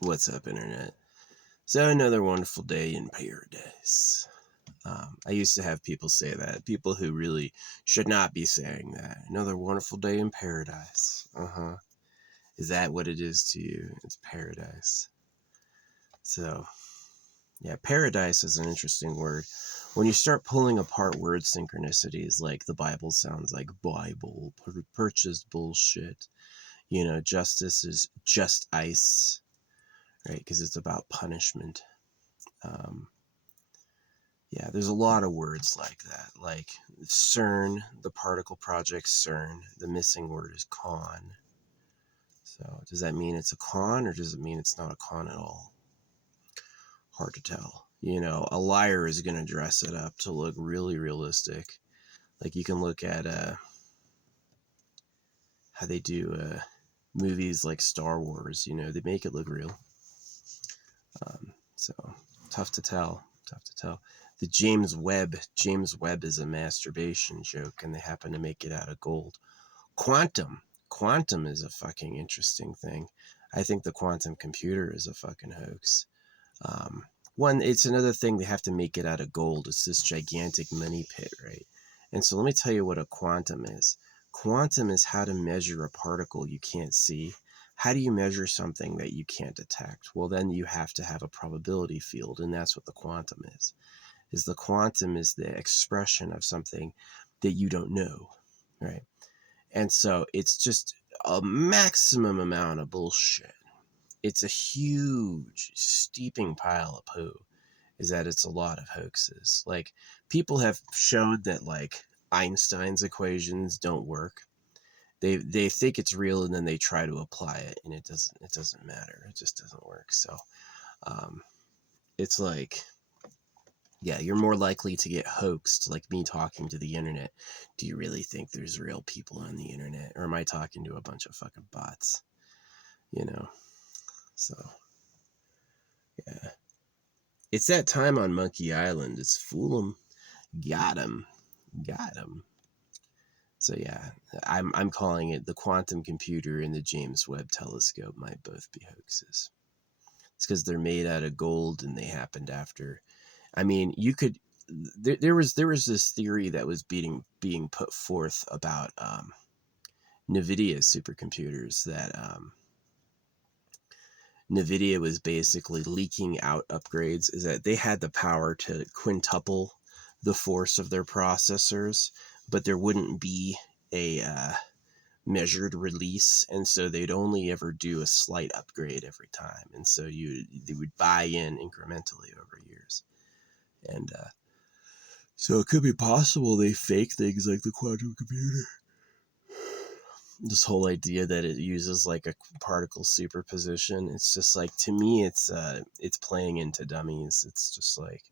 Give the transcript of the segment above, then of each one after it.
What's up, Internet? So, another wonderful day in paradise. I used to have people say that. People who really should not be saying that. Another wonderful day in paradise. Is that what it is to you? It's paradise. So, yeah, paradise is an interesting word. When you start pulling apart word synchronicities, like the Bible sounds like Bible, purchased bullshit. Justice is just ice, right? Because it's about punishment. Um, Yeah, there's a lot of words like that. Like CERN, the particle project CERN, the missing word is con. So does that mean it's a con or does it mean it's not a con at all? Hard to tell. A liar is going to dress it up to look really realistic. Like you can look at how they do movies like Star Wars, they make it look real. So tough to tell. Tough to tell. The James Webb is a masturbation joke, and they happen to make it out of gold. Quantum is a fucking interesting thing. I think the quantum computer is a fucking hoax. Um, it's another thing they have to make it out of gold. It's this gigantic money pit, right? And so let me tell you what a quantum is. Quantum is how to measure a particle you can't see. How do you measure something that you can't detect? Well, then you have to have a probability field, and that's what the quantum is. The quantum is the expression of something that you don't know, right? And so it's just a maximum amount of bullshit. It's a huge, steeping pile of poo. Is that it's a lot of hoaxes. Like, people have shown that, like, Einstein's equations don't work. They think it's real and then they try to apply it and it doesn't matter. It just doesn't work. So um, it's like, yeah, you're more likely to get hoaxed, like me talking to the internet. Do you really think there's real people on the internet, or am I talking to a bunch of fucking bots? You know. So yeah, it's that time on Monkey Island. It's fool 'em, got 'em, got 'em. So yeah, I'm calling it the quantum computer and the James Webb Telescope might both be hoaxes. It's because they're made out of gold and they happened after. I mean, you could. There was this theory that was being put forth about NVIDIA supercomputers that NVIDIA was basically leaking out upgrades. Is that they had the power to quintuple the force of their processors, but there wouldn't be a measured release, and so they'd only ever do a slight upgrade every time, and so they would buy in incrementally over years, and so it could be possible they fake things like the quantum computer. This whole idea that it uses like a particle superposition, it's just like, to me, it's playing into dummies. It's just like,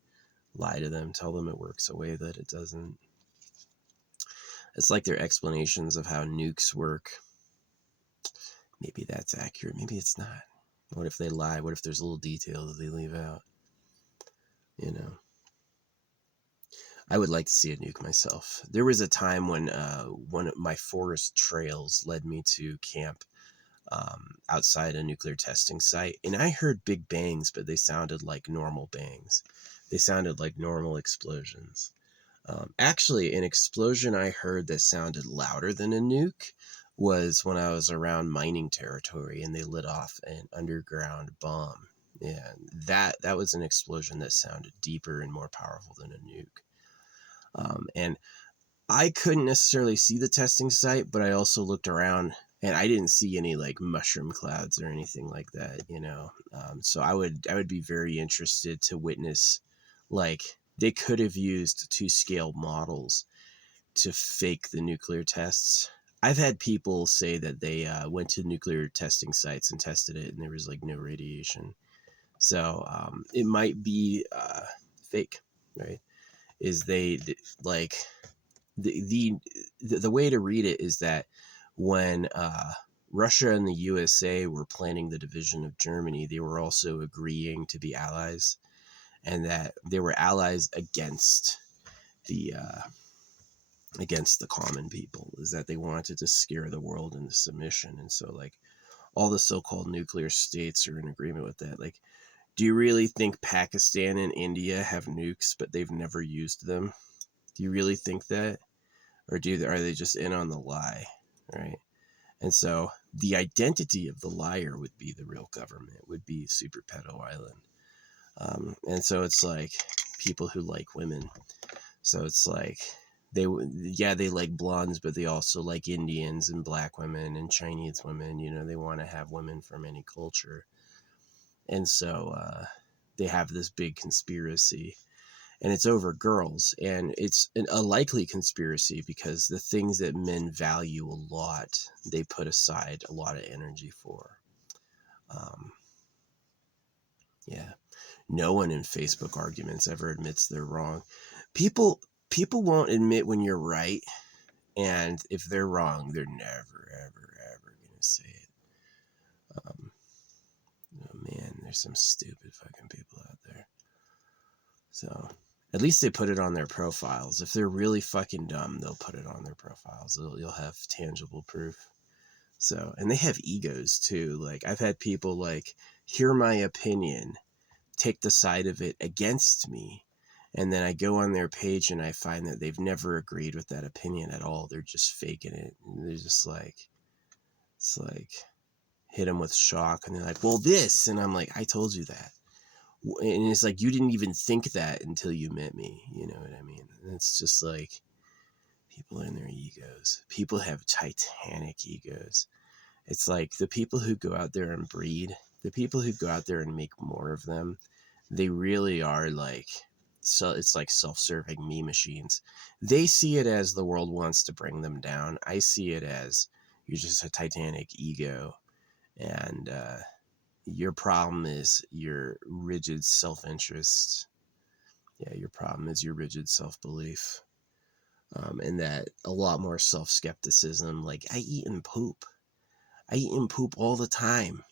lie to them, tell them it works a way that it doesn't. It's like their explanations of how nukes work. Maybe that's accurate, maybe it's not. What if they lie? What if there's a little detail that they leave out? You know, I would like to see a nuke myself. There was a time when one of my forest trails led me to camp outside a nuclear testing site, and I heard big bangs, but they sounded like normal bangs. They sounded like normal explosions. Actually, an explosion I heard that sounded louder than a nuke was when I was around mining territory and they lit off an underground bomb. Yeah, that was an explosion that sounded deeper and more powerful than a nuke. And I couldn't necessarily see the testing site, but I also looked around and I didn't see any like mushroom clouds or anything like that. So I would be very interested to witness, like, they could have used to scale models to fake the nuclear tests. I've had people say that they went to nuclear testing sites and tested it and there was like no radiation. So it might be fake, right? Is they like the way to read it is that when Russia and the USA were planning the division of Germany, they were also agreeing to be allies, and that they were allies the against the common people. Is that they wanted to scare the world into submission, and so like all the so-called nuclear states are in agreement with that. Like, do you really think Pakistan and India have nukes, but they've never used them? Do you really think that? Or are they just in on the lie, right? And so the identity of the liar would be the real government, would be Super Pedo Island. And so it's like people who like women. So it's like they like blondes, but they also like Indians and black women and Chinese women. You know, they want to have women from any culture. And so they have this big conspiracy, and it's over girls, and it's a likely conspiracy because the things that men value a lot, they put aside a lot of energy for. Yeah, no one in Facebook arguments ever admits they're wrong. People won't admit when you're right, and if they're wrong, they're never ever gonna say it. Oh man, there's some stupid fucking people out there. So at least they put it on their profiles. If they're really fucking dumb, they'll put it on their profiles. You'll have tangible proof. So, and they have egos too. Like, I've had people like hear my opinion, take the side of it against me, and then I go on their page and I find that they've never agreed with that opinion at all. They're just faking it. And they're just like, it's like, hit them with shock, and they're like, well, this, and I'm like, I told you that. And it's like, you didn't even think that until you met me. You know what I mean? And it's just like, people in their egos. People have titanic egos. It's like the people who go out there and breed, the people who go out there and make more of them, they really are like, so it's like self-serving me machines. They see it as the world wants to bring them down. I see it as you're just a titanic ego, and your problem is your rigid self-interest. Yeah, your problem is your rigid self-belief, and that a lot more self-skepticism. Like, I eat and poop. I eat and poop all the time.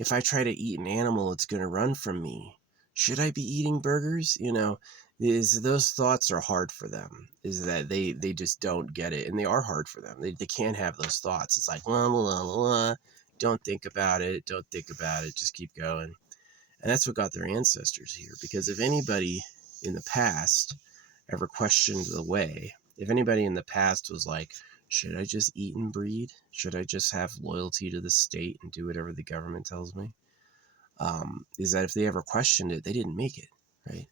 If I try to eat an animal, it's going to run from me. Should I be eating burgers? You know, those thoughts are hard for them. Is that they just don't get it, and they are hard for them. They can't have those thoughts. It's like, la, la, la, la. Don't think about it. Don't think about it. Just keep going. And that's what got their ancestors here. Because if anybody in the past ever questioned the way, if anybody in the past was like, should I just eat and breed? Should I just have loyalty to the state and do whatever the government tells me? Is that if they ever questioned it, they didn't make it, right?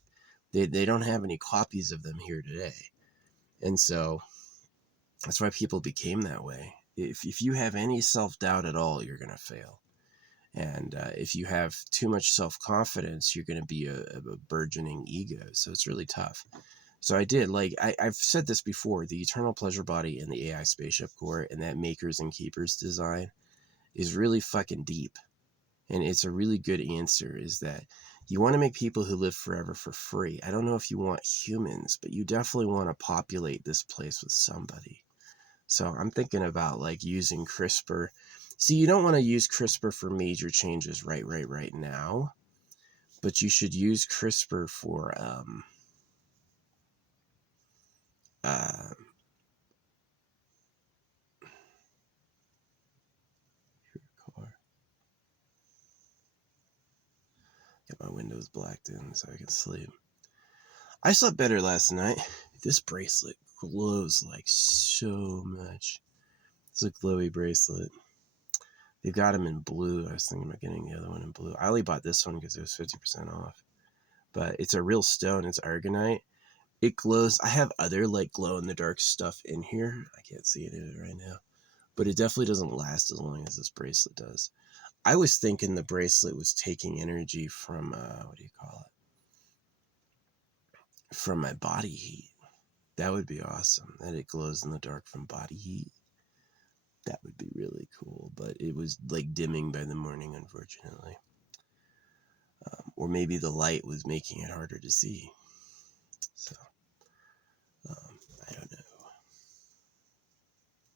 They don't have any copies of them here today. And so that's why people became that way. If you have any self-doubt at all, you're going to fail. And if you have too much self-confidence, you're going to be a burgeoning ego. So it's really tough. So I did, like, I've said this before, the Eternal Pleasure Body and the AI Spaceship Core and that Makers and Keepers design is really fucking deep. And it's a really good answer, is that you want to make people who live forever for free. I don't know if you want humans, but you definitely want to populate this place with somebody. So I'm thinking about like using CRISPR. See, you don't want to use CRISPR for major changes right now, but you should use CRISPR for get my windows blacked in so I can sleep. I slept better last night. This bracelet glows like so much. It's a glowy bracelet. They've got them in blue. I was thinking about getting the other one in blue. I only bought this one because it was 50% off. But it's a real stone. It's aragonite. It glows. I have other like glow in the dark stuff in here. I can't see it in it right now. But it definitely doesn't last as long as this bracelet does. I was thinking the bracelet was taking energy from, what do you call it? From my body heat. That would be awesome. That it glows in the dark from body heat. That would be really cool. But it was like dimming by the morning, unfortunately. Or maybe the light was making it harder to see. So, I don't know.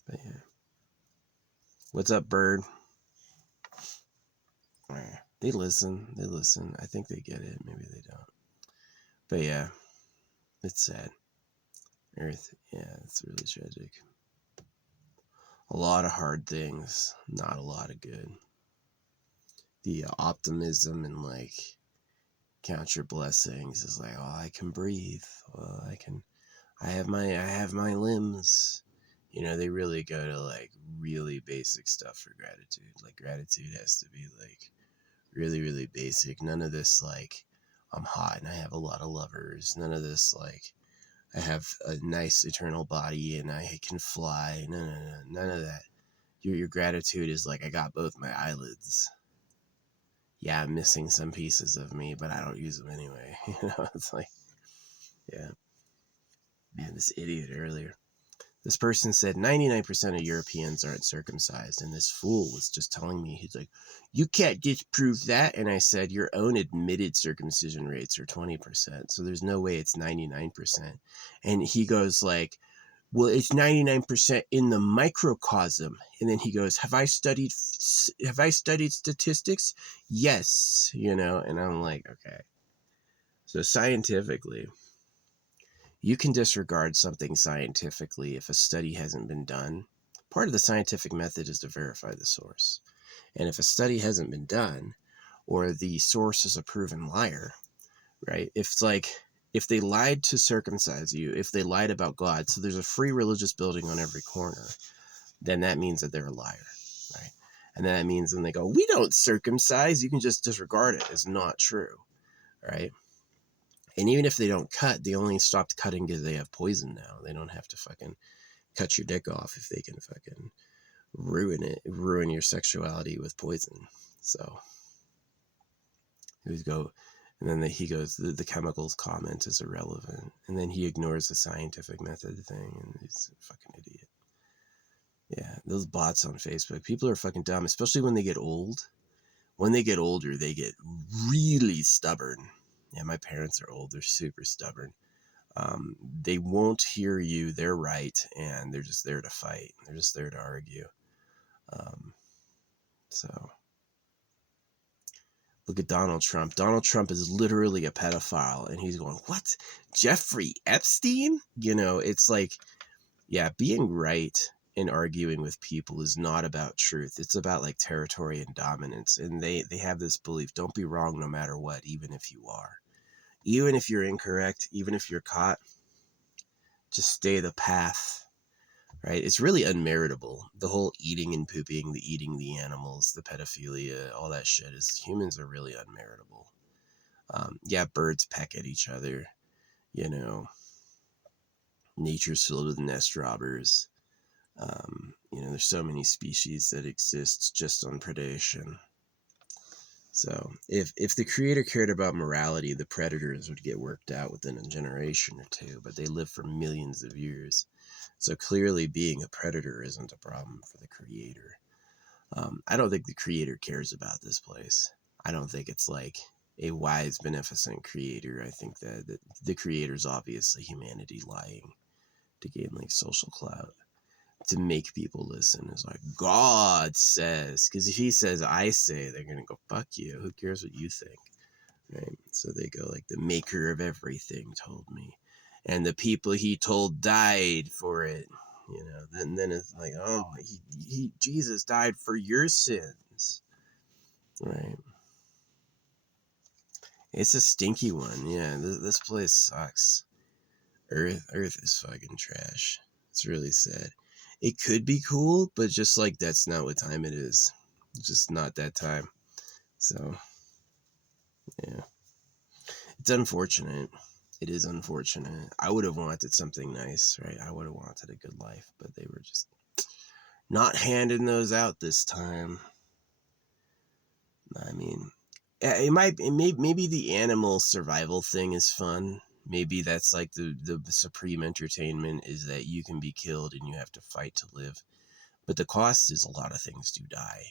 But yeah. What's up, bird? They listen. They listen. I think they get it. Maybe they don't. But yeah, it's sad. Earth, yeah, it's really tragic. A lot of hard things, not a lot of good. the optimism and like count your blessings is like, oh, I can breathe. Well, I have my limbs. You know, they really go to like really basic stuff for gratitude. Like gratitude has to be like really, really basic. None of this like I'm hot and I have a lot of lovers. None of this like I have a nice eternal body and I can fly. No, none of that. Your gratitude is like I got both my eyelids. Yeah, I'm missing some pieces of me, but I don't use them anyway. You know, it's like, yeah. Man, this idiot earlier. This person said 99% of Europeans aren't circumcised, and this fool was just telling me, he's like, you can't disprove that. And I said, your own admitted circumcision rates are 20%, so there's no way it's 99%. And he goes like, well, it's 99% in the microcosm. And then he goes, have I studied statistics? Yes, you know. And I'm like, okay. So scientifically, you can disregard something scientifically if a study hasn't been done. Part of the scientific method is to verify the source. And if a study hasn't been done, or the source is a proven liar, right? If they lied to circumcise you, if they lied about God, so there's a free religious building on every corner, then that means that they're a liar, right? And then that means when they go, we don't circumcise, you can just disregard it as not true, right? And even if they don't cut, they only stopped cutting because they have poison now. They don't have to fucking cut your dick off if they can fucking ruin your sexuality with poison. So he would go, and then he goes, the chemicals comment is irrelevant. And then he ignores the scientific method thing, and he's a fucking idiot. Yeah, those bots on Facebook, people are fucking dumb, especially when they get old. When they get older, they get really stubborn. Yeah, my parents are old. They're super stubborn. They won't hear you. They're right. And they're just there to fight. They're just there to argue. So look at Donald Trump. Donald Trump is literally a pedophile. And he's going, what? Jeffrey Epstein? You know, it's like, yeah, being right and arguing with people is not about truth. It's about like territory and dominance. And they have this belief, don't be wrong no matter what, even if you are. Even if you're incorrect, even if you're caught, just stay the path, right? It's really unmeritable. The whole eating and pooping, the eating the animals, the pedophilia, all that shit is, humans are really unmeritable. Yeah, birds peck at each other, you know, nature's filled with nest robbers. You know, there's so many species that exist just on predation. So if the creator cared about morality, the predators would get worked out within a generation or two, but they live for millions of years. So clearly being a predator isn't a problem for the creator. I don't think the creator cares about this place. I don't think it's like a wise, beneficent creator. I think that the creator's obviously humanity lying to gain like social clout, to make people listen. Is like, God says, because if he says I say, they're gonna go, fuck you, who cares what you think, right? So they go like, the maker of everything told me, and the people he told died for it, you know. Then it's like, oh, he Jesus died for your sins, right? It's a stinky one. Yeah, this place sucks. Earth is fucking trash. It's really sad. It could be cool, but just like that's not what time it is. It's just not that time. So, yeah. It's unfortunate. It is unfortunate. I would have wanted something nice, right? I would have wanted a good life, but they were just not handing those out this time. I mean, maybe the animal survival thing is fun. Maybe that's like the supreme entertainment, is that you can be killed and you have to fight to live. But the cost is a lot of things do die.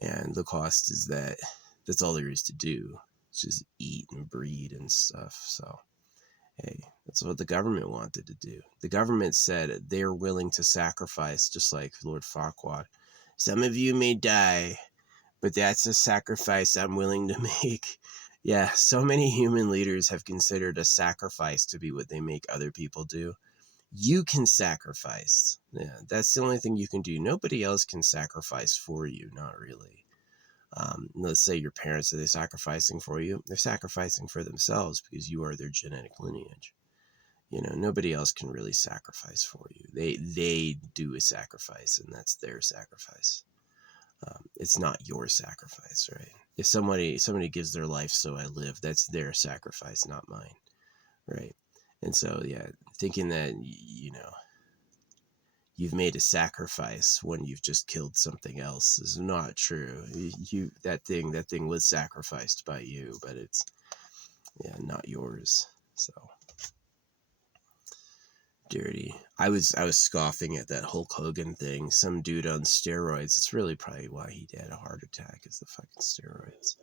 And the cost is that that's all there is to do. It's just eat and breed and stuff. So, hey, that's what the government wanted to do. The government said they're willing to sacrifice, just like Lord Farquaad. Some of you may die, but that's a sacrifice I'm willing to make. Yeah, so many human leaders have considered a sacrifice to be what they make other people do. You can sacrifice. Yeah, that's the only thing you can do. Nobody else can sacrifice for you, not really. Let's say your parents, are they sacrificing for you? They're sacrificing for themselves because you are their genetic lineage. You know, nobody else can really sacrifice for you. They do a sacrifice, and that's their sacrifice. It's not your sacrifice, right? If somebody gives their life so I live, that's their sacrifice, not mine, right? And so, yeah, thinking that, you know, you've made a sacrifice when you've just killed something else is not true. That thing was sacrificed by you, but it's, yeah, not yours. So dirty. I was scoffing at that Hulk Hogan thing. Some dude on steroids. It's really probably why he had a heart attack, is the fucking steroids.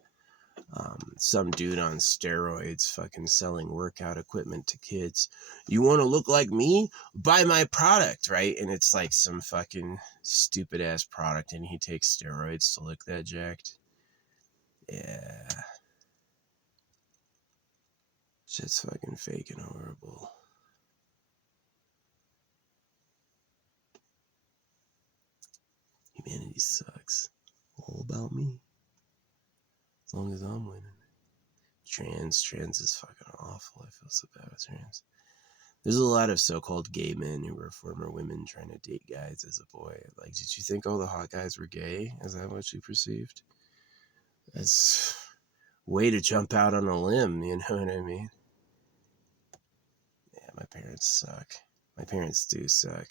Some dude on steroids fucking selling workout equipment to kids. You want to look like me? Buy my product, right? And it's like some fucking stupid ass product, and he takes steroids to look that jacked. Yeah. Shit's fucking fake and horrible. Humanity sucks. All about me. As long as I'm winning. Trans is fucking awful. I feel so bad with trans. There's a lot of so-called gay men who were former women trying to date guys as a boy. Like, did you think all the hot guys were gay? Is that what you perceived? That's way to jump out on a limb, you know what I mean? Yeah, my parents suck. My parents do suck.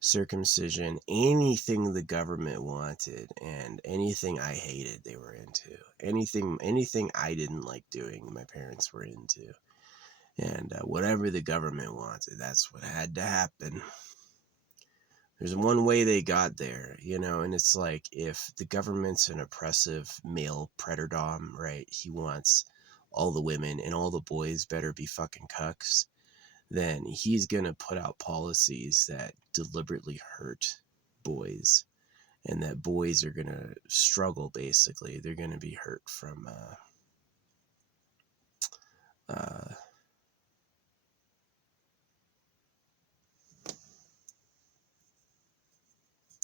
Circumcision, anything the government wanted, and anything I hated, they were into. Anything I didn't like doing, my parents were into. And whatever the government wanted, that's what had to happen. There's one way they got there, you know, and it's like, if the government's an oppressive male predator, right? He wants all the women, and all the boys better be fucking cucks. Then he's going to put out policies that deliberately hurt boys, and that boys are going to struggle, basically. They're going to be hurt from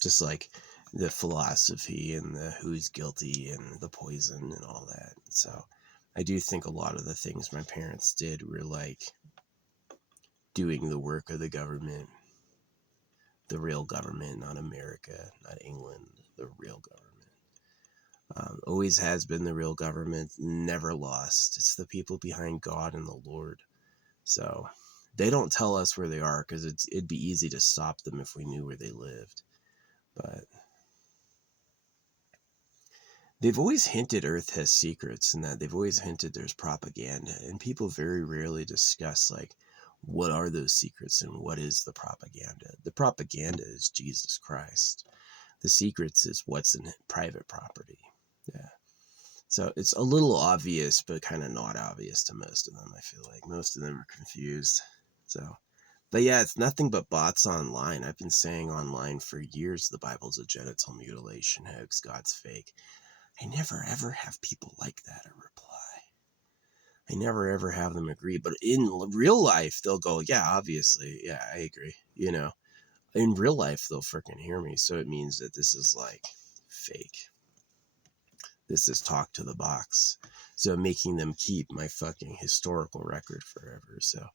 just like the philosophy and the who's guilty and the poison and all that. So I do think a lot of the things my parents did were like doing the work of the government, the real government, not America, not England, the real government. Always has been the real government, never lost. It's the people behind God and the Lord. So they don't tell us where they are because it'd be easy to stop them if we knew where they lived. But they've always hinted Earth has secrets, and that they've always hinted there's propaganda, and people very rarely discuss, like, what are those secrets and what is the propaganda. The propaganda is Jesus Christ. The secrets is what's in private property. Yeah. So it's a little obvious, but kind of not obvious to most of them. I feel like most of them are confused. So, but yeah, it's nothing but bots online. I've been saying online for years the Bible's a genital mutilation hoax, God's fake. I never ever have people like that a reply. I never ever have them agree. But in real life, they'll go, yeah, obviously. Yeah, I agree. You know, in real life, they'll freaking hear me. So it means that this is like fake. This is talk to the box. So making them keep my fucking historical record forever. So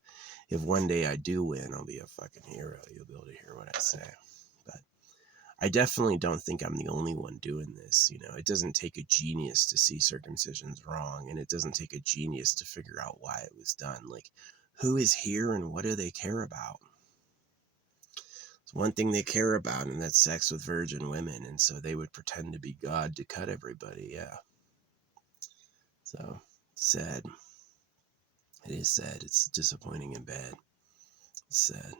if one day I do win, I'll be a fucking hero. You'll be able to hear what I say. But I definitely don't think I'm the only one doing this. You know, it doesn't take a genius to see circumcision's wrong, and it doesn't take a genius to figure out why it was done. Like, who is here and what do they care about? It's one thing they care about, and that's sex with virgin women, and so they would pretend to be God to cut everybody. Yeah. So sad. It is sad. It's disappointing and bad. It's sad.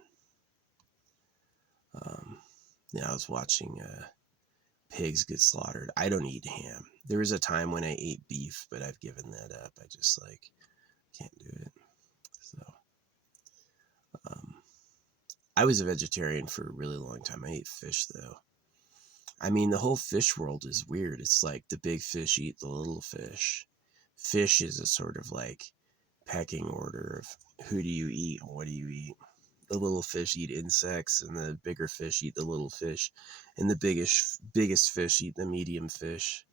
Yeah, I was watching pigs get slaughtered. I don't eat ham. There was a time when I ate beef, but I've given that up. I just like can't do it. So I was a vegetarian for a really long time. I ate fish though. I mean, the whole fish world is weird. It's like the big fish eat the little fish. Fish is a sort of like pecking order of who do you eat and what do you eat. The little fish eat insects, and the bigger fish eat the little fish, and the biggest fish eat the medium fish.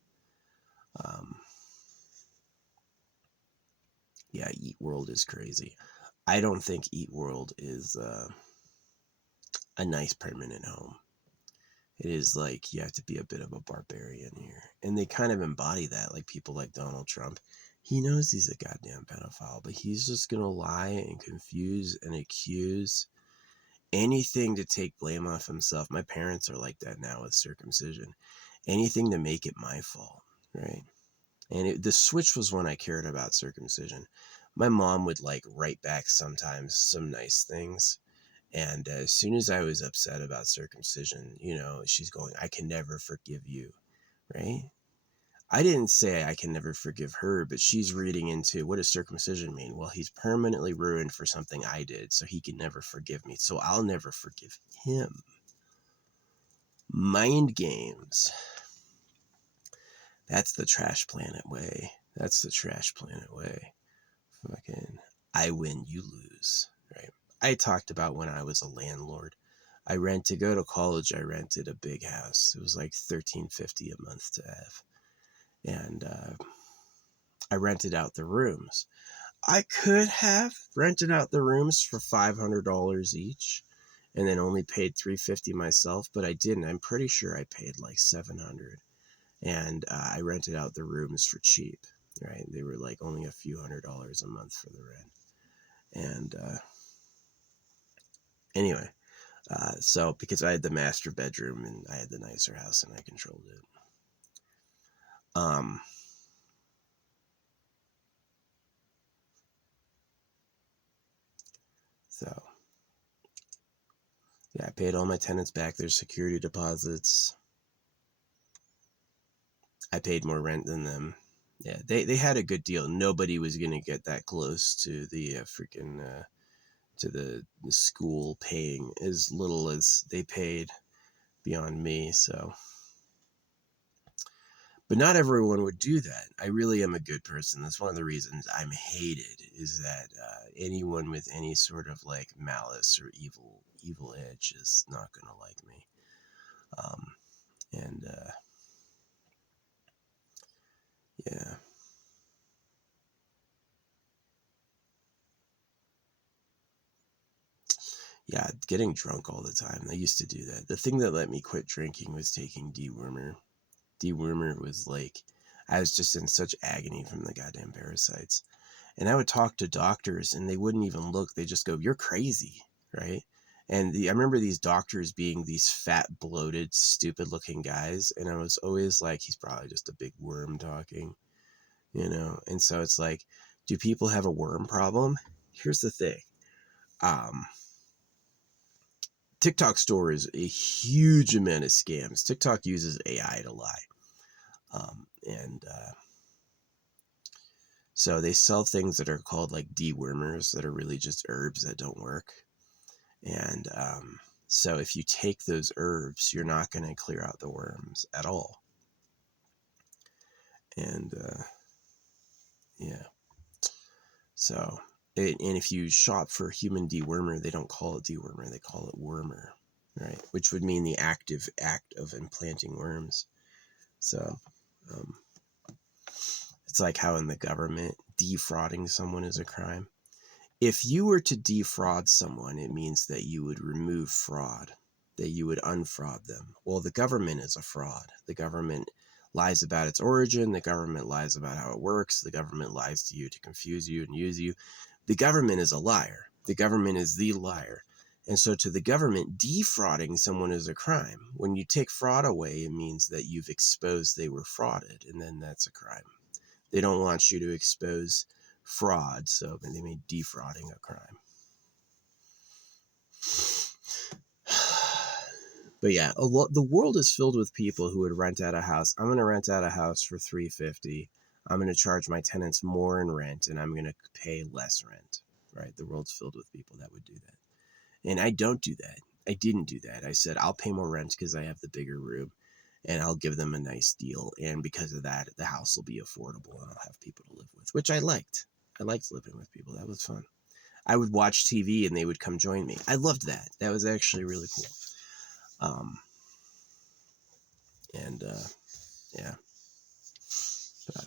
Um, yeah, Eat World is crazy. I don't think Eat World is a nice permanent home. It is like you have to be a bit of a barbarian here. And they kind of embody that, like people like Donald Trump. He knows he's a goddamn pedophile, but he's just going to lie and confuse and accuse anything to take blame off himself. My parents are like that now with circumcision. Anything to make it my fault, right? And the switch was when I cared about circumcision. My mom would like write back sometimes some nice things. And as soon as I was upset about circumcision, she's going, I can never forgive you, right? I didn't say I can never forgive her, but she's reading into, what does circumcision mean? Well, he's permanently ruined for something I did, so he can never forgive me. So I'll never forgive him. Mind games. That's the Trash Planet way. That's the Trash Planet way. Fucking, I win, you lose, right? I talked about when I was a landlord. To go to college, I rented a big house. It was like $13.50 a month to have. And I rented out the rooms. I could have rented out the rooms for $500 each and then only paid $350 myself, but I didn't. I'm pretty sure I paid like $700. And I rented out the rooms for cheap, right? They were like only a few $100s a month for the rent. And anyway, so because I had the master bedroom and I had the nicer house and I controlled it. So yeah, I paid all my tenants back their security deposits. I paid more rent than them. Yeah, they had a good deal. Nobody was gonna get that close to the freaking to the school paying as little as they paid beyond me. So, but not everyone would do that. I really am a good person. That's one of the reasons I'm hated, is that anyone with any sort of like malice or evil edge is not gonna like me. And yeah. Yeah, getting drunk all the time. I used to do that. The thing that let me quit drinking was taking dewormer. Dewormer was like, I was just in such agony from the goddamn parasites. And I would talk to doctors and they wouldn't even look. They just go, you're crazy, right? And I remember these doctors being these fat, bloated, stupid looking guys. And I was always like, he's probably just a big worm talking, And so it's like, do people have a worm problem? Here's the thing. TikTok store is a huge amount of scams. TikTok uses AI to lie. And so they sell things that are called like dewormers that are really just herbs that don't work. And so if you take those herbs, you're not going to clear out the worms at all. And yeah. So, and if you shop for human dewormer, they don't call it dewormer, they call it wormer, right? Which would mean the active act of implanting worms. So, it's like how in the government, defrauding someone is a crime. If you were to defraud someone, it means that you would remove fraud, that you would unfraud them. Well, the government is a fraud. The government lies about its origin. The government lies about how it works. The government lies to you to confuse you and use you. The government is a liar. The government is the liar. And so to the government, defrauding someone is a crime. When you take fraud away, it means that you've exposed they were frauded, and then that's a crime. They don't want you to expose fraud, so they made defrauding a crime. But yeah, the world is filled with people who would rent out a house. I'm going to rent out a house for $350. I'm going to charge my tenants more in rent, and I'm going to pay less rent. Right? The world's filled with people that would do that. And I don't do that. I didn't do that. I said, I'll pay more rent because I have the bigger room, and I'll give them a nice deal. And because of that, the house will be affordable, and I'll have people to live with, which I liked. I liked living with people. That was fun. I would watch TV, and they would come join me. I loved that. That was actually really cool. Yeah. But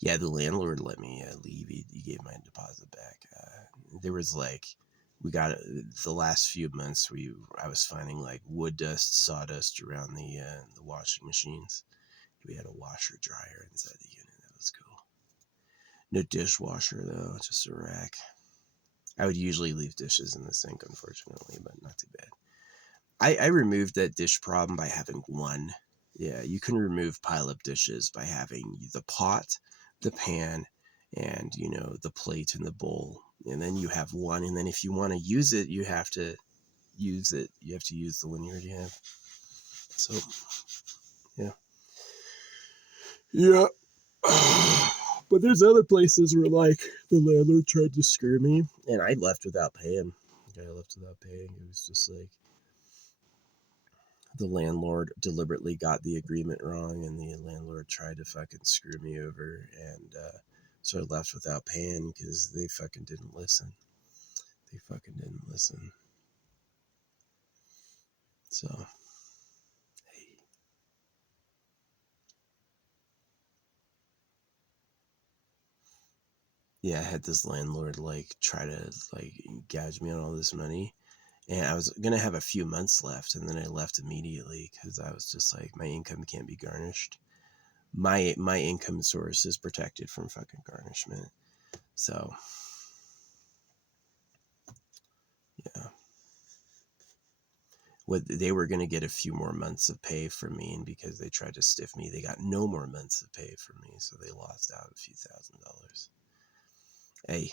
yeah, the landlord let me leave. He gave my deposit back. There was like, we got the last few months I was finding like wood dust, sawdust around the washing machines. We had a washer dryer inside the unit. That was cool. No dishwasher though, just a rack. I would usually leave dishes in the sink, unfortunately, but not too bad. I removed that dish problem by having one. Yeah, you can remove pile up dishes by having the pot, the pan, and the plate and the bowl. And then you have one. And then if you want to use it, you have to use it. You have to use the one you already have. So, yeah. Yeah. But there's other places where like the landlord tried to screw me and I left without paying. I left without paying. It was just like the landlord deliberately got the agreement wrong and the landlord tried to fucking screw me over, and so I left without paying because they fucking didn't listen. They fucking didn't listen. So, hey. Yeah, I had this landlord like try to like gouge me on all this money, and I was gonna have a few months left, and then I left immediately because I was just like, my income can't be garnished. My income source is protected from fucking garnishment. So, yeah. What they were going to get a few more months of pay from me, and because they tried to stiff me, they got no more months of pay from me, so they lost out a few $1,000s. Hey,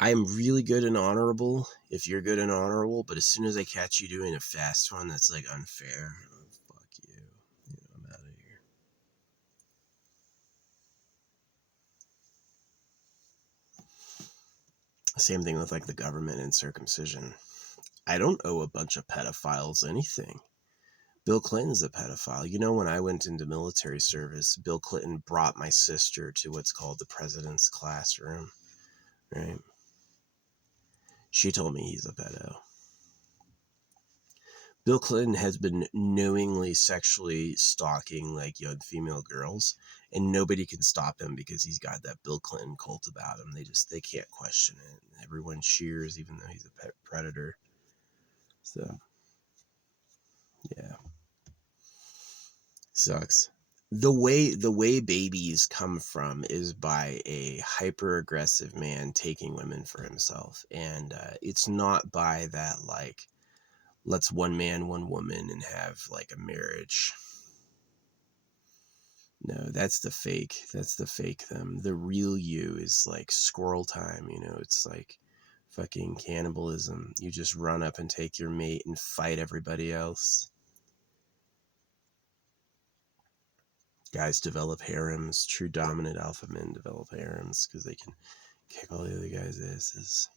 I'm really good and honorable if you're good and honorable, but as soon as I catch you doing a fast one that's like unfair, oh, fuck you. I'm out of here. Same thing with like the government and circumcision. I don't owe a bunch of pedophiles anything. Bill Clinton's a pedophile. When I went into military service, Bill Clinton brought my sister to what's called the president's classroom, right? She told me he's a pedo. Bill Clinton has been knowingly sexually stalking like young female girls, and nobody can stop him because he's got that Bill Clinton cult about him. They can't question it. Everyone cheers even though he's a predator. So, yeah. Sucks. The way babies come from is by a hyper aggressive man taking women for himself, and it's not by that like let's one man one woman and have like a marriage. No, that's the fake. That's the fake them. The real you is like squirrel time. It's like fucking cannibalism. You just run up and take your mate and fight everybody else. Guys develop harems. True dominant alpha men develop harems because they can kick all the other guys' asses.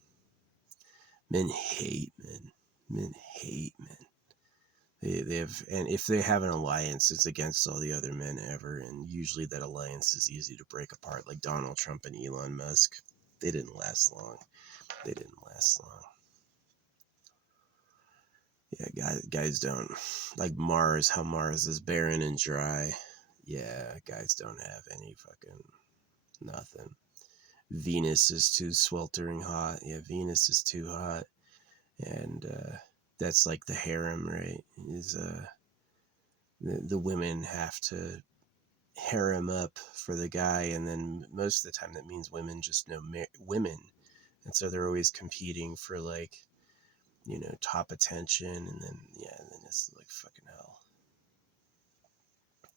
Men hate men. Men hate men. They have, and if they have an alliance, it's against all the other men ever, and usually that alliance is easy to break apart. Like Donald Trump and Elon Musk, they didn't last long. They didn't last long. Yeah, guys don't like Mars. How Mars is barren and dry. Yeah, guys don't have any fucking nothing. Venus is too sweltering hot. Yeah, Venus is too hot, and that's like the harem, right? Is the women have to harem up for the guy, and then most of the time that means women just know women, and so they're always competing for like top attention, and then it's like fucking hell.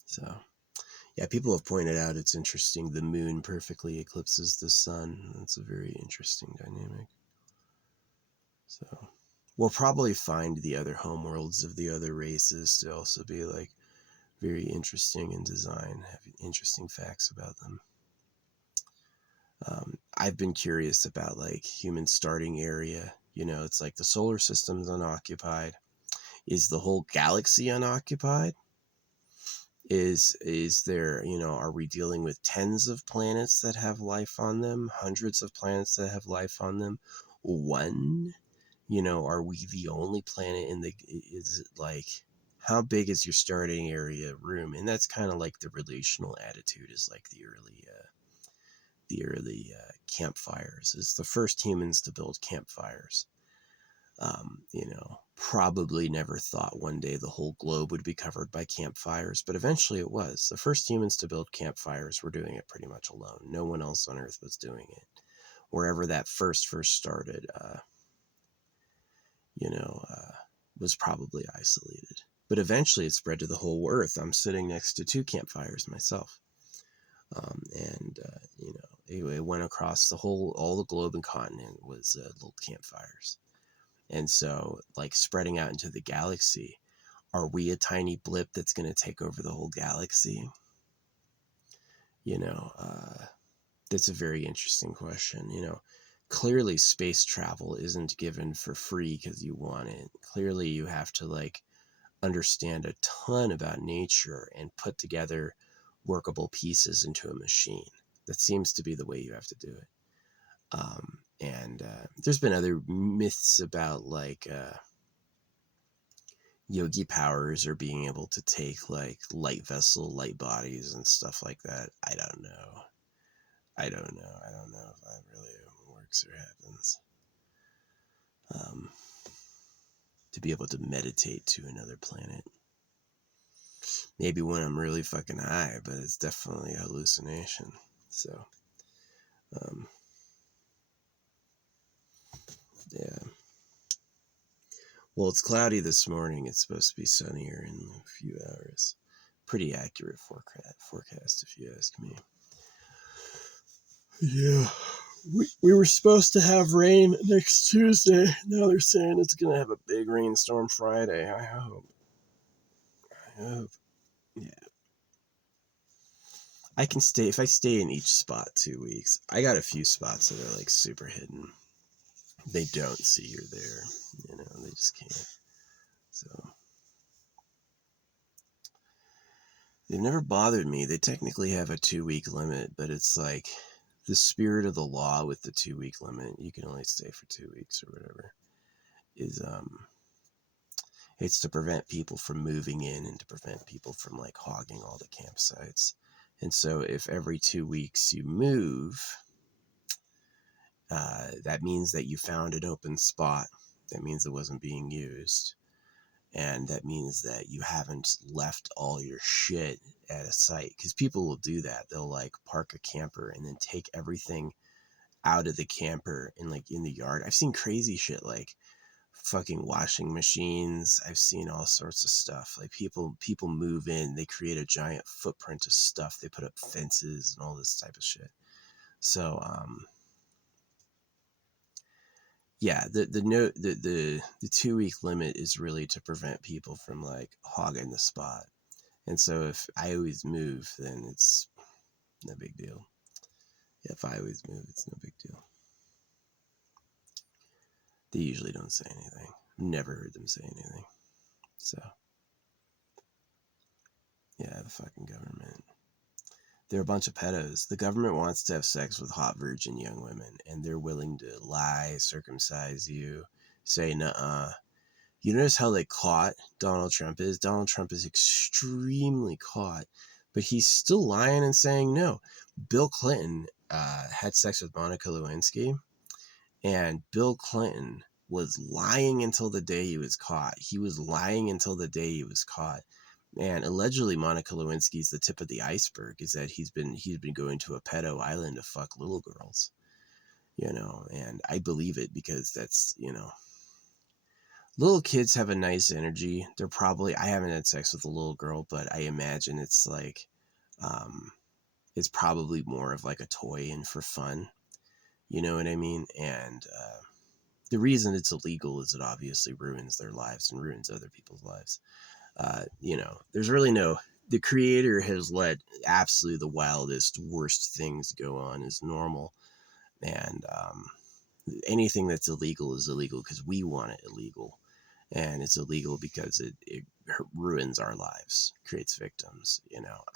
So yeah, people have pointed out it's interesting the moon perfectly eclipses the sun. That's a very interesting dynamic. So we'll probably find the other homeworlds of the other races to also be like very interesting in design, have interesting facts about them. I've been curious about like human starting area. It's like the solar system's unoccupied. Is the whole galaxy unoccupied? Is there, are we dealing with tens of planets that have life on them, hundreds of planets that have life on them? One, are we the only planet is it like how big is your starting area room? And that's kind of like the relational attitude, is like the early campfires, is the first humans to build campfires. Probably never thought one day the whole globe would be covered by campfires, but eventually it was. The first humans to build campfires were doing it pretty much alone. No one else on Earth was doing it. Wherever that first started, was probably isolated. But eventually it spread to the whole Earth. I'm sitting next to 2 campfires myself. It went across all the globe and continent was little campfires. And so, like, spreading out into the galaxy, are we a tiny blip that's going to take over the whole galaxy? That's a very interesting question. Clearly space travel isn't given for free because you want it. Clearly you have to, like, understand a ton about nature and put together workable pieces into a machine. That seems to be the way you have to do it. And there's been other myths about, like, yogi powers, or being able to take, like, light bodies and stuff like that. I don't know if that really works or happens. To be able to meditate to another planet. Maybe when I'm really fucking high, but it's definitely a hallucination. So, yeah. Well, it's cloudy this morning. It's supposed to be sunnier in a few hours. Pretty accurate forecast, if you ask me. Yeah. We were supposed to have rain next Tuesday. Now they're saying it's going to have a big rainstorm Friday. I hope. Yeah. I can stay, if I stay in each spot 2 weeks. I got a few spots that are, like, super hidden. They don't see you're there. They just can't. So they've never bothered me. They technically have a 2-week limit, but it's like the spirit of the law with the 2-week limit. You can only stay for 2 weeks or whatever. Is it's to prevent people from moving in and to prevent people from, like, hogging all the campsites. And so if every 2 weeks you move, that means that you found an open spot. That means it wasn't being used. And that means that you haven't left all your shit at a site. Because people will do that. They'll, like, park a camper and then take everything out of the camper and, like, in the yard. I've seen crazy shit, like fucking washing machines. I've seen all sorts of stuff. Like, people move in, they create a giant footprint of stuff. They put up fences and all this type of shit. So, yeah, the 2-week limit is really to prevent people from, like, hogging the spot. And so if I always move, then it's no big deal. Yeah, if I always move, it's no big deal. They usually don't say anything. Never heard them say anything. So, yeah, the fucking government. They're a bunch of pedos. The government wants to have sex with hot virgin young women, and they're willing to lie, circumcise you, say nuh-uh. You notice how, like, caught Donald Trump is? Donald Trump is extremely caught, but he's still lying and saying no. Bill Clinton had sex with Monica Lewinsky, and Bill Clinton was lying until the day he was caught. He was lying until the day he was caught. And allegedly Monica Lewinsky's the tip of the iceberg, is that he's been going to a pedo island to fuck little girls. And I believe it, because that's, little kids have a nice energy. I haven't had sex with a little girl, but I imagine it's like, it's probably more of like a toy and for fun. You know what I mean? And the reason it's illegal is it obviously ruins their lives and ruins other people's lives. There's really the creator has let absolutely the wildest, worst things go on as normal. And anything that's illegal is illegal because we want it illegal. And it's illegal because it ruins our lives, creates victims.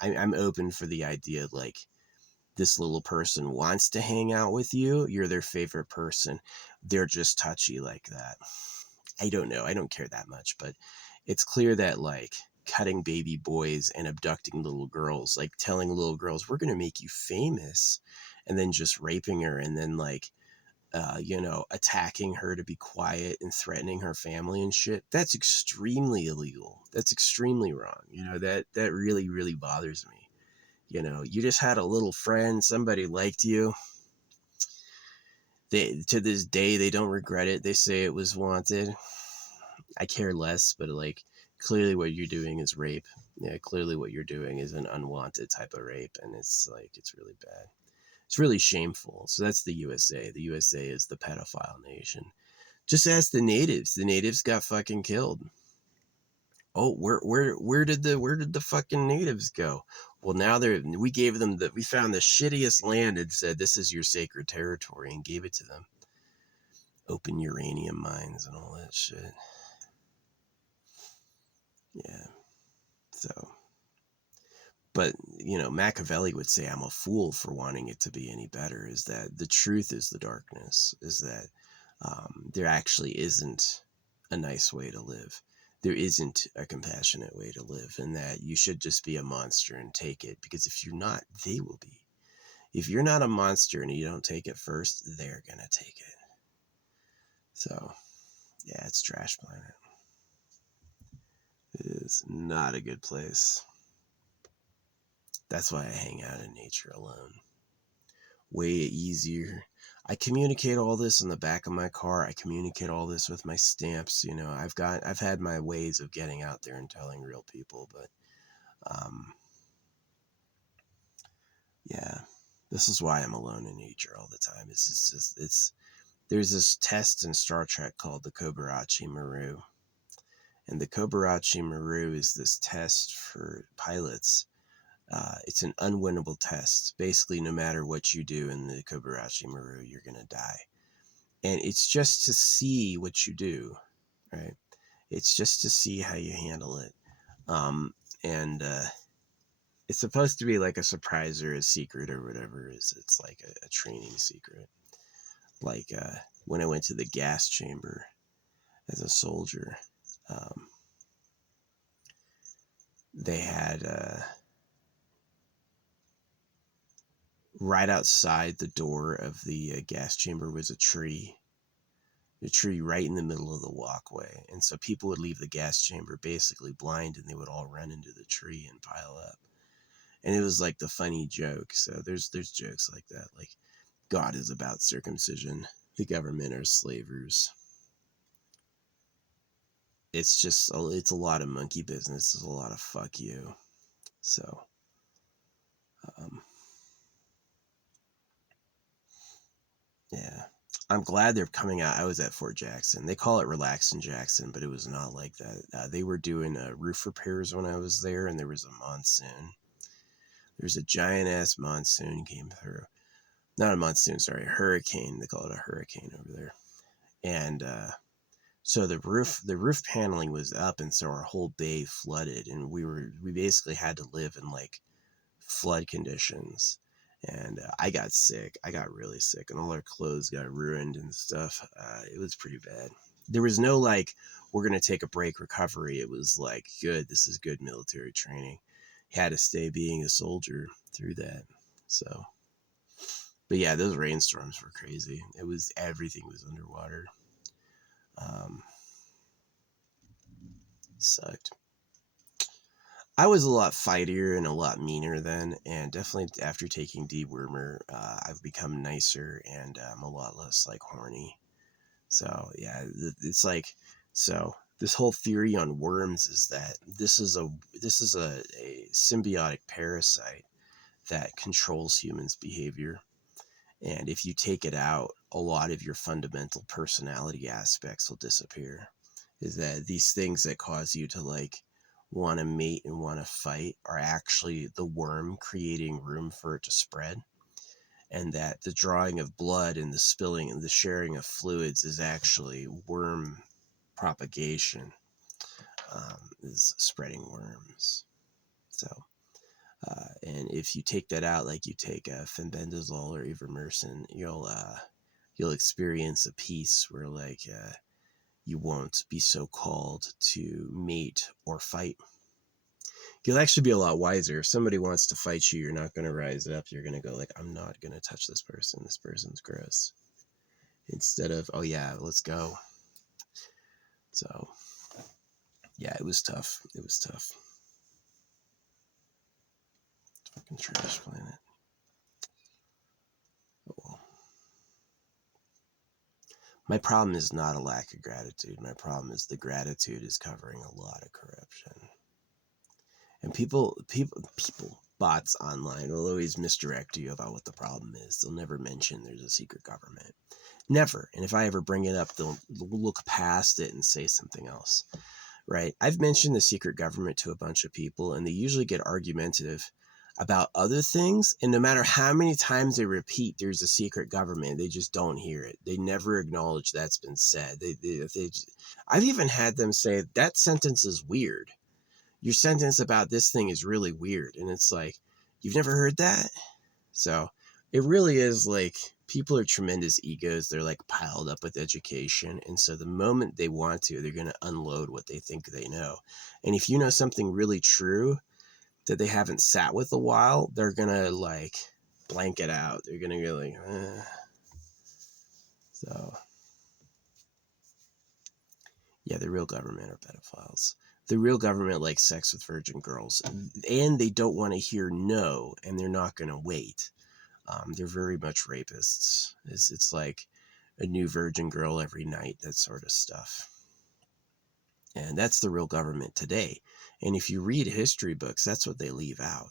I'm open for the idea, like, this little person wants to hang out with you. You're their favorite person. They're just touchy like that. I don't know. I don't care that much, but it's clear that like cutting baby boys and abducting little girls, like telling little girls, we're going to make you famous, and then just raping her, and then like, attacking her to be quiet and threatening her family and shit. That's extremely illegal. That's extremely wrong. That really, really bothers me. You just had a little friend, somebody liked you. To this day, they don't regret it. They say it was wanted. I care less, but like, clearly what you're doing is rape. Yeah, clearly what you're doing is an unwanted type of rape, and it's like, it's really bad. It's really shameful. So that's the USA. The USA is the pedophile nation. Just ask the natives. The natives got fucking killed. Oh, where did the fucking natives go? Well, now we found the shittiest land and said, this is your sacred territory, and gave it to them. Open uranium mines and all that shit. Yeah. So, but Machiavelli would say I'm a fool for wanting it to be any better. Is that the truth? Is the darkness? Is that there actually isn't a nice way to live. There isn't a compassionate way to live, and that you should just be a monster and take it, because if you're not, they will be. If you're not a monster and you don't take it first, they're gonna take it. So, yeah, it's trash planet. It is not a good place. That's why I hang out in nature alone. Way easier. I communicate all this in the back of my car. I communicate all this with my stamps. I've had my ways of getting out there and telling real people, but yeah, this is why I'm alone in nature all the time. There's this test in Star Trek called the Kobarachi Maru, and the Kobarachi Maru is this test for pilots. It's an unwinnable test. Basically, no matter what you do in the Kobarachi Maru, you're gonna die. And it's just to see what you do, right? It's just to see how you handle it. And it's supposed to be like a surprise or a secret or whatever it is. It's like a training secret. Like when I went to the gas chamber as a soldier, they had right outside the door of the gas chamber was a tree right in the middle of the walkway. And so people would leave the gas chamber basically blind, and they would all run into the tree and pile up. And it was like the funny joke. So there's jokes like that, like God is about circumcision, the government are slavers. It's a lot of monkey business. It's a lot of fuck you. So yeah, I'm glad they're coming out. I was at Fort Jackson. They call it Relaxin' Jackson, but it was not like that. They were doing roof repairs when I was there, and there was a monsoon. There's a giant ass monsoon came through. Not a monsoon, sorry, a hurricane. They call it a hurricane over there. And so the roof paneling was up, and so our whole bay flooded, and we basically had to live in like flood conditions. And I got sick. I got really sick, and all our clothes got ruined and stuff. It was pretty bad. There was no like, we're gonna take a break recovery. It was like, good. This is good military training. Had to stay being a soldier through that. So, but yeah, those rainstorms were crazy. Everything was underwater. Sucked. I was a lot fightier and a lot meaner then, and definitely after taking dewormer, I've become nicer, and I'm a lot less like horny. So yeah, it's like, so this whole theory on worms is that this is a symbiotic parasite that controls humans' behavior, and if you take it out, a lot of your fundamental personality aspects will disappear. Is that these things that cause you to like want to mate and want to fight are actually the worm creating room for it to spread, and that the drawing of blood and the spilling and the sharing of fluids is actually worm propagation, is spreading worms. So and if you take that out, like you take fenbendazole or ivermectin, you'll experience a peace where like you won't be so called to mate or fight. You'll actually be a lot wiser. If somebody wants to fight you, you're not going to rise up. You're going to go like, I'm not going to touch this person. This person's gross. Instead of, oh yeah, let's go. So yeah, it was tough. It was tough. Fucking trash planet. Oh well. My problem is not a lack of gratitude. My problem is the gratitude is covering a lot of corruption. And people, bots online will always misdirect you about what the problem is. They'll never mention there's a secret government. Never. And if I ever bring it up, they'll look past it and say something else. Right? I've mentioned the secret government to a bunch of people, and they usually get argumentative about other things. And no matter how many times they repeat there's a secret government, they just don't hear it. They never acknowledge that's been said. I've even had them say, that sentence is weird. Your sentence about this thing is really weird. And it's like, you've never heard that? So it really is like, people are tremendous egos. They're like piled up with education. And so the moment they want to, they're going to unload what they think they know. And if you know something really true that they haven't sat with a while, they're going to like blank it out. They're going to go like, So yeah, the real government are pedophiles. The real government likes sex with virgin girls, and they don't want to hear no, and they're not going to wait. They're very much rapists. It's like a new virgin girl every night, that sort of stuff. And that's the real government today. And if you read history books, that's what they leave out.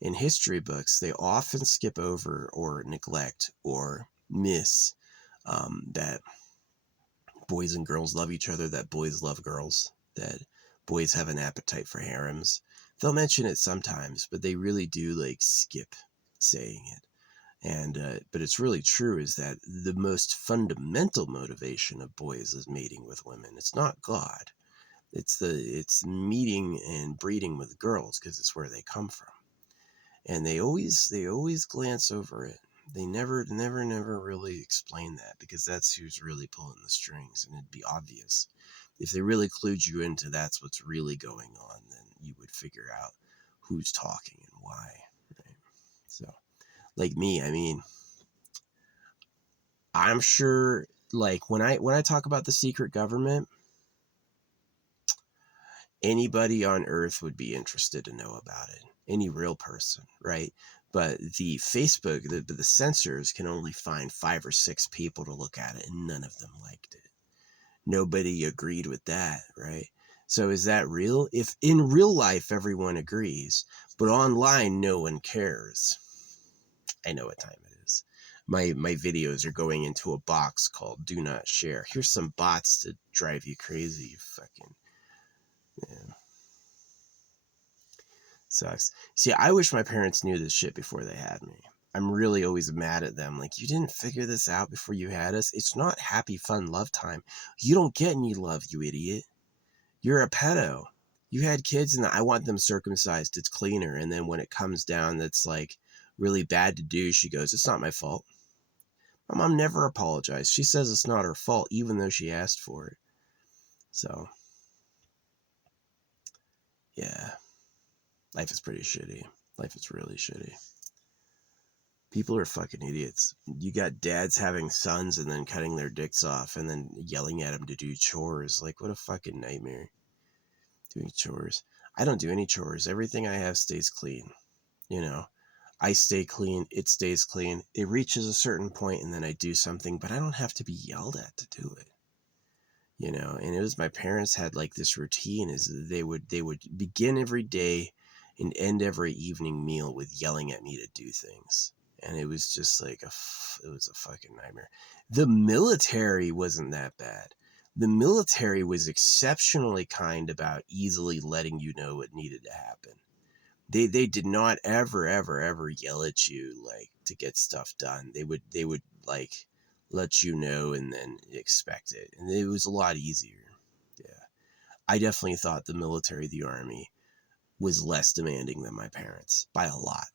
In history books, they often skip over or neglect or miss that boys and girls love each other, that boys love girls, that boys have an appetite for harems. They'll mention it sometimes, but they really do like skip saying it. And but it's really true, is that the most fundamental motivation of boys is mating with women. It's not God. It's meeting and breeding with girls because it's where they come from. And they always glance over it. They never really explain that, because that's who's really pulling the strings, and it'd be obvious. If they really clued you into that's what's really going on, then you would figure out who's talking and why. Right? So, like me, I mean, I'm sure, like when I talk about the secret government, anybody on earth would be interested to know about it. Any real person, right? But the Facebook, the censors can only find 5 or 6 people to look at it, and none of them liked it. Nobody agreed with that, right? So is that real? If in real life everyone agrees, but online no one cares. I know what time it is. My videos are going into a box called Do Not Share. Here's some bots to drive you crazy, you fucking... Yeah. Sucks. See, I wish my parents knew this shit before they had me. I'm really always mad at them. Like, you didn't figure this out before you had us. It's not happy, fun love time. You don't get any love, you idiot. You're a pedo. You had kids and I want them circumcised. It's cleaner. And then when it comes down, that's like really bad to do. She goes, it's not my fault. My mom never apologized. She says it's not her fault, even though she asked for it. So, yeah. Life is pretty shitty. Life is really shitty. People are fucking idiots. You got dads having sons and then cutting their dicks off and then yelling at them to do chores. Like, what a fucking nightmare. Doing chores. I don't do any chores. Everything I have stays clean. You know, I stay clean. It stays clean. It reaches a certain point and then I do something, but I don't have to be yelled at to do it. You know, and it was my parents had like this routine, is they would begin every day and end every evening meal with yelling at me to do things. And it was just like it was a fucking nightmare. The military wasn't that bad. The military was exceptionally kind about easily letting you know what needed to happen. They did not ever yell at you like to get stuff done. They would like let you know and then expect it. And it was a lot easier. Yeah. I definitely thought the military, the army, was less demanding than my parents by a lot.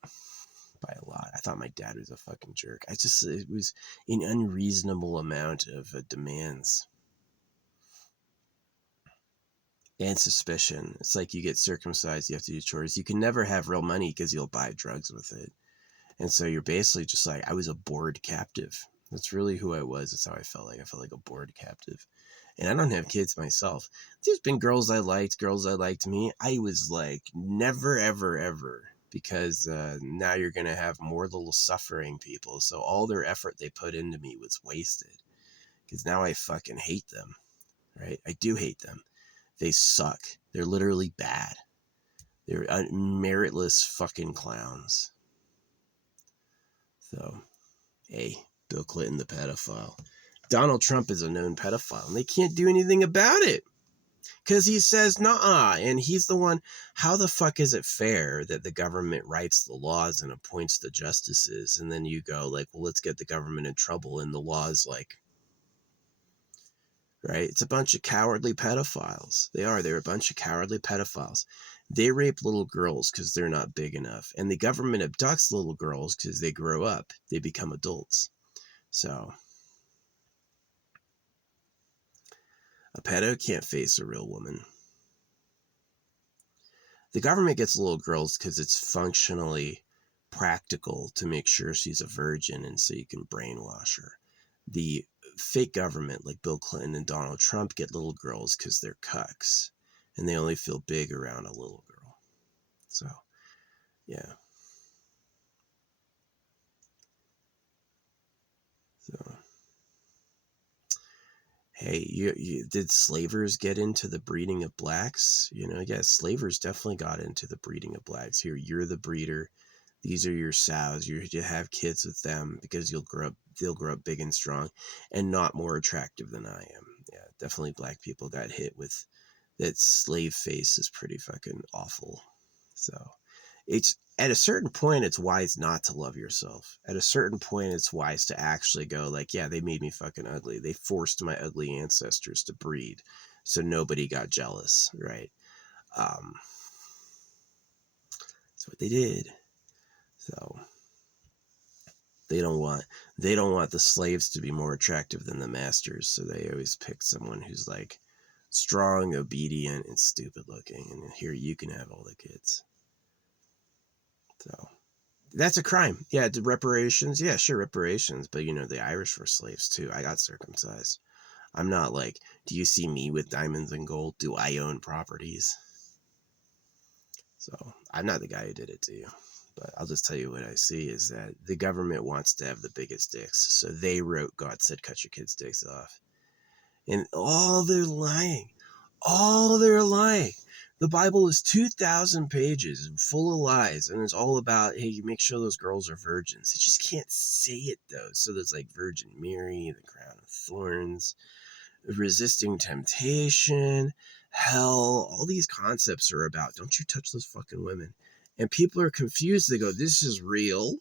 By a lot. I thought my dad was a fucking jerk. It was an unreasonable amount of demands. and suspicion. It's like you get circumcised, you have to do chores. You can never have real money because you'll buy drugs with it. And so you're basically just like, I was a bored captive. That's really who I was. That's how I felt like. I felt like a bored captive. And I don't have kids myself. There's been girls I liked me. I was like, never, ever, ever. Because now you're going to have more little suffering people. So all their effort they put into me was wasted. Because now I fucking hate them. Right? I do hate them. They suck. They're literally bad. They're meritless fucking clowns. So, hey, Bill Clinton, the pedophile. Donald Trump is a known pedophile, and they can't do anything about it. Because he says, nah, and he's the one. How the fuck is it fair that the government writes the laws and appoints the justices, and then you go like, well, let's get the government in trouble, and the law's like, right? It's a bunch of cowardly pedophiles. They're a bunch of cowardly pedophiles. They rape little girls because they're not big enough, and the government abducts little girls because they grow up. They become adults. So a pedo can't face a real woman. The government gets little girls because it's functionally practical to make sure she's a virgin and so you can brainwash her. The fake government like Bill Clinton and Donald Trump get little girls because they're cucks and they only feel big around a little girl. So, yeah. So, hey, you did slavers get into the breeding of blacks? Yeah, slavers definitely got into the breeding of blacks. Here, you're the breeder. These are your sows. You have kids with them because they'll grow up big and strong and not more attractive than I am. Yeah, definitely black people got hit with that. Slave face is pretty fucking awful. So it's at a certain point, it's wise not to love yourself. At a certain point, it's wise to actually go like, yeah, they made me fucking ugly. They forced my ugly ancestors to breed. So nobody got jealous, right? That's what they did. So they don't want the slaves to be more attractive than the masters. So they always pick someone who's like strong, obedient, and stupid looking. And here you can have all the kids. So that's a crime. Yeah, reparations. Yeah, sure, reparations. But the Irish were slaves too. I got circumcised. I'm not like, do you see me with diamonds and gold? Do I own properties? So I'm not the guy who did it to you. But I'll just tell you what I see is that the government wants to have the biggest dicks. So they wrote, God said, cut your kids' dicks off. And all they're lying. The Bible is 2,000 pages full of lies. And it's all about, hey, you make sure those girls are virgins. They just can't say it, though. So there's like Virgin Mary, the crown of thorns, resisting temptation, hell. All these concepts are about, don't you touch those fucking women. And people are confused. They go, this is real?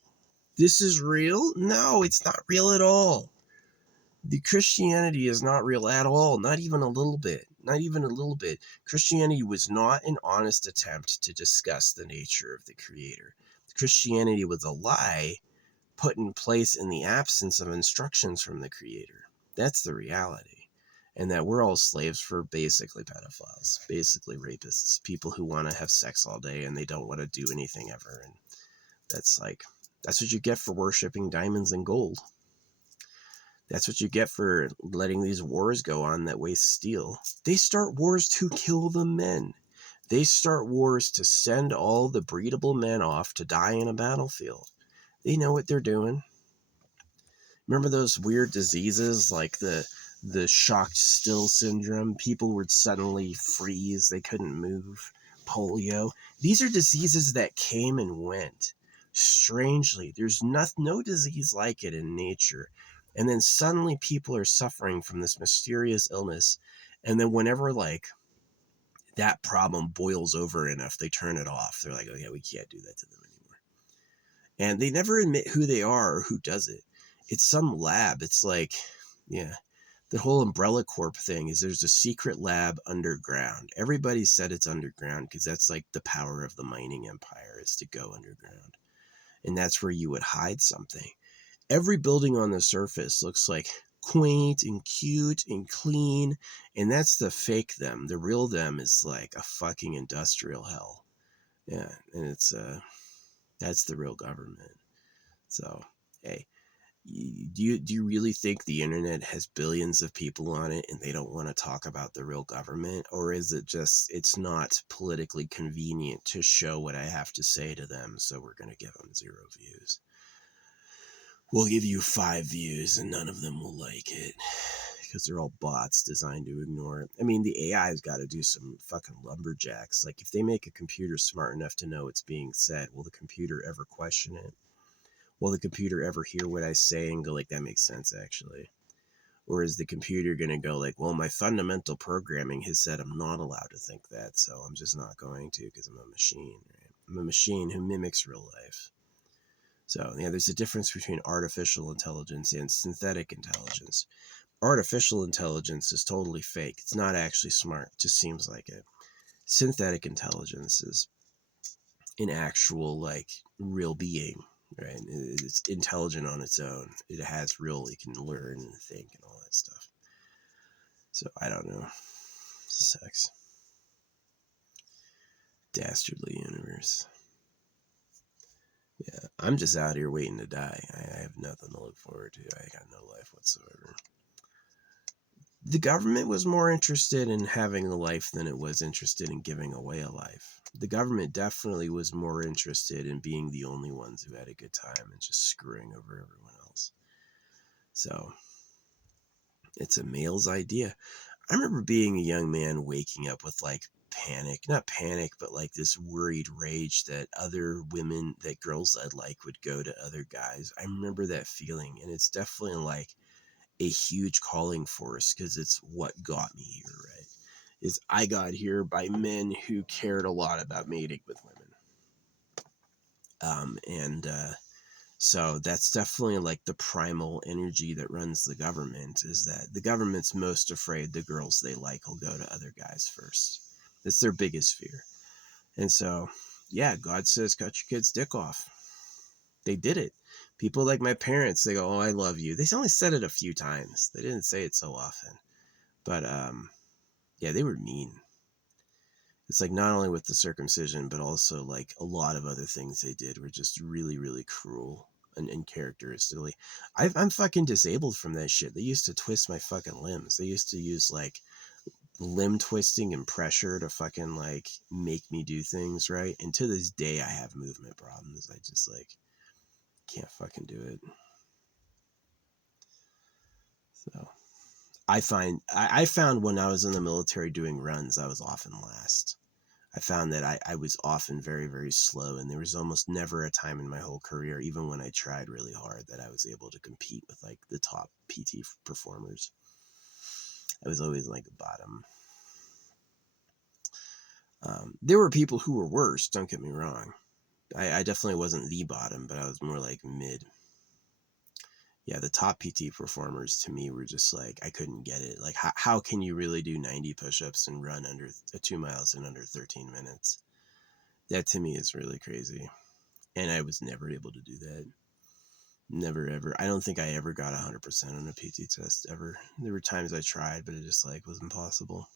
This is real? No, it's not real at all. The Christianity is not real at all. Not even a little bit. Not even a little bit. Christianity was not an honest attempt to discuss the nature of the Creator. Christianity was a lie put in place in the absence of instructions from the Creator. That's the reality. And that we're all slaves for basically pedophiles, basically rapists, people who want to have sex all day and they don't want to do anything ever. And that's what you get for worshiping diamonds and gold. That's what you get for letting these wars go on that waste steel. They start wars to kill the men. They start wars to send all the breedable men off to die in a battlefield. They know what they're doing. Remember those weird diseases like the shocked still syndrome? People would suddenly freeze. They couldn't move. Polio. These are diseases that came and went. Strangely, there's no disease like it in nature. And then suddenly people are suffering from this mysterious illness. And then whenever that problem boils over enough, they turn it off. They're like, oh yeah, we can't do that to them anymore. And they never admit who they are or who does it. It's some lab. It's like, yeah, the whole Umbrella Corp thing is there's a secret lab underground. Everybody said it's underground because that's like the power of the mining empire is to go underground. And that's where you would hide something. Every building on the surface looks like quaint and cute and clean. And that's the fake them. The real them is like a fucking industrial hell. Yeah. And that's the real government. So, hey, do you really think the internet has billions of people on it and they don't want to talk about the real government? Or is it just, it's not politically convenient to show what I have to say to them, so we're going to give them 0 views? We'll give you 5 views and none of them will like it because they're all bots designed to ignore it. I mean, the AI's got to do some fucking lumberjacks. Like, if they make a computer smart enough to know what's being said, will the computer ever question it? Will the computer ever hear what I say and go like, that makes sense actually? Or is the computer going to go like, well, my fundamental programming has said I'm not allowed to think that, so I'm just not going to because I'm a machine, right? I'm a machine who mimics real life. So, yeah, there's a difference between artificial intelligence and synthetic intelligence. Artificial intelligence is totally fake. It's not actually smart. It just seems like it. Synthetic intelligence is an actual, like, real being, right? It's intelligent on its own. It has real, it can learn and think and all that stuff. So, I don't know. Sucks. Dastardly universe. Yeah, I'm just out here waiting to die. I have nothing to look forward to. I got no life whatsoever. The government was more interested in having a life than it was interested in giving away a life. The government definitely was more interested in being the only ones who had a good time and just screwing over everyone else. So, it's a male's idea. I remember being a young man waking up with like panic, not panic, but like this worried rage that other women, that girls I'd like would go to other guys. I remember that feeling, and it's definitely like a huge calling force because it's what got me here, right? Is I got here by men who cared a lot about mating with women. So that's definitely like the primal energy that runs the government, is that the government's most afraid the girls they like will go to other guys first. That's their biggest fear. And so, yeah, God says, cut your kid's dick off. They did it. People like my parents, they go, oh, I love you. They only said it a few times. They didn't say it so often. But, yeah, they were mean. It's like not only with the circumcision, but also like a lot of other things they did were just really, really cruel and characteristically. I'm fucking disabled from that shit. They used to twist my fucking limbs. They used to use like limb twisting and pressure to fucking like make me do things, right? And to this day, I have movement problems. I just like can't fucking do it. So I found when I was in the military doing runs, I was often last. I found that I was often very, very slow, and there was almost never a time in my whole career, even when I tried really hard, that I was able to compete with like the top PT performers. I was always like the bottom. There were people who were worse, don't get me wrong. I definitely wasn't the bottom, but I was more like mid. Yeah, the top PT performers to me were just like, I couldn't get it. Like, how can you really do 90 push-ups and run under 2 miles in under 13 minutes? That to me is really crazy. And I was never able to do that. Never, ever. I don't think I ever got 100% on a PT test, ever. There were times I tried, but it just like was impossible.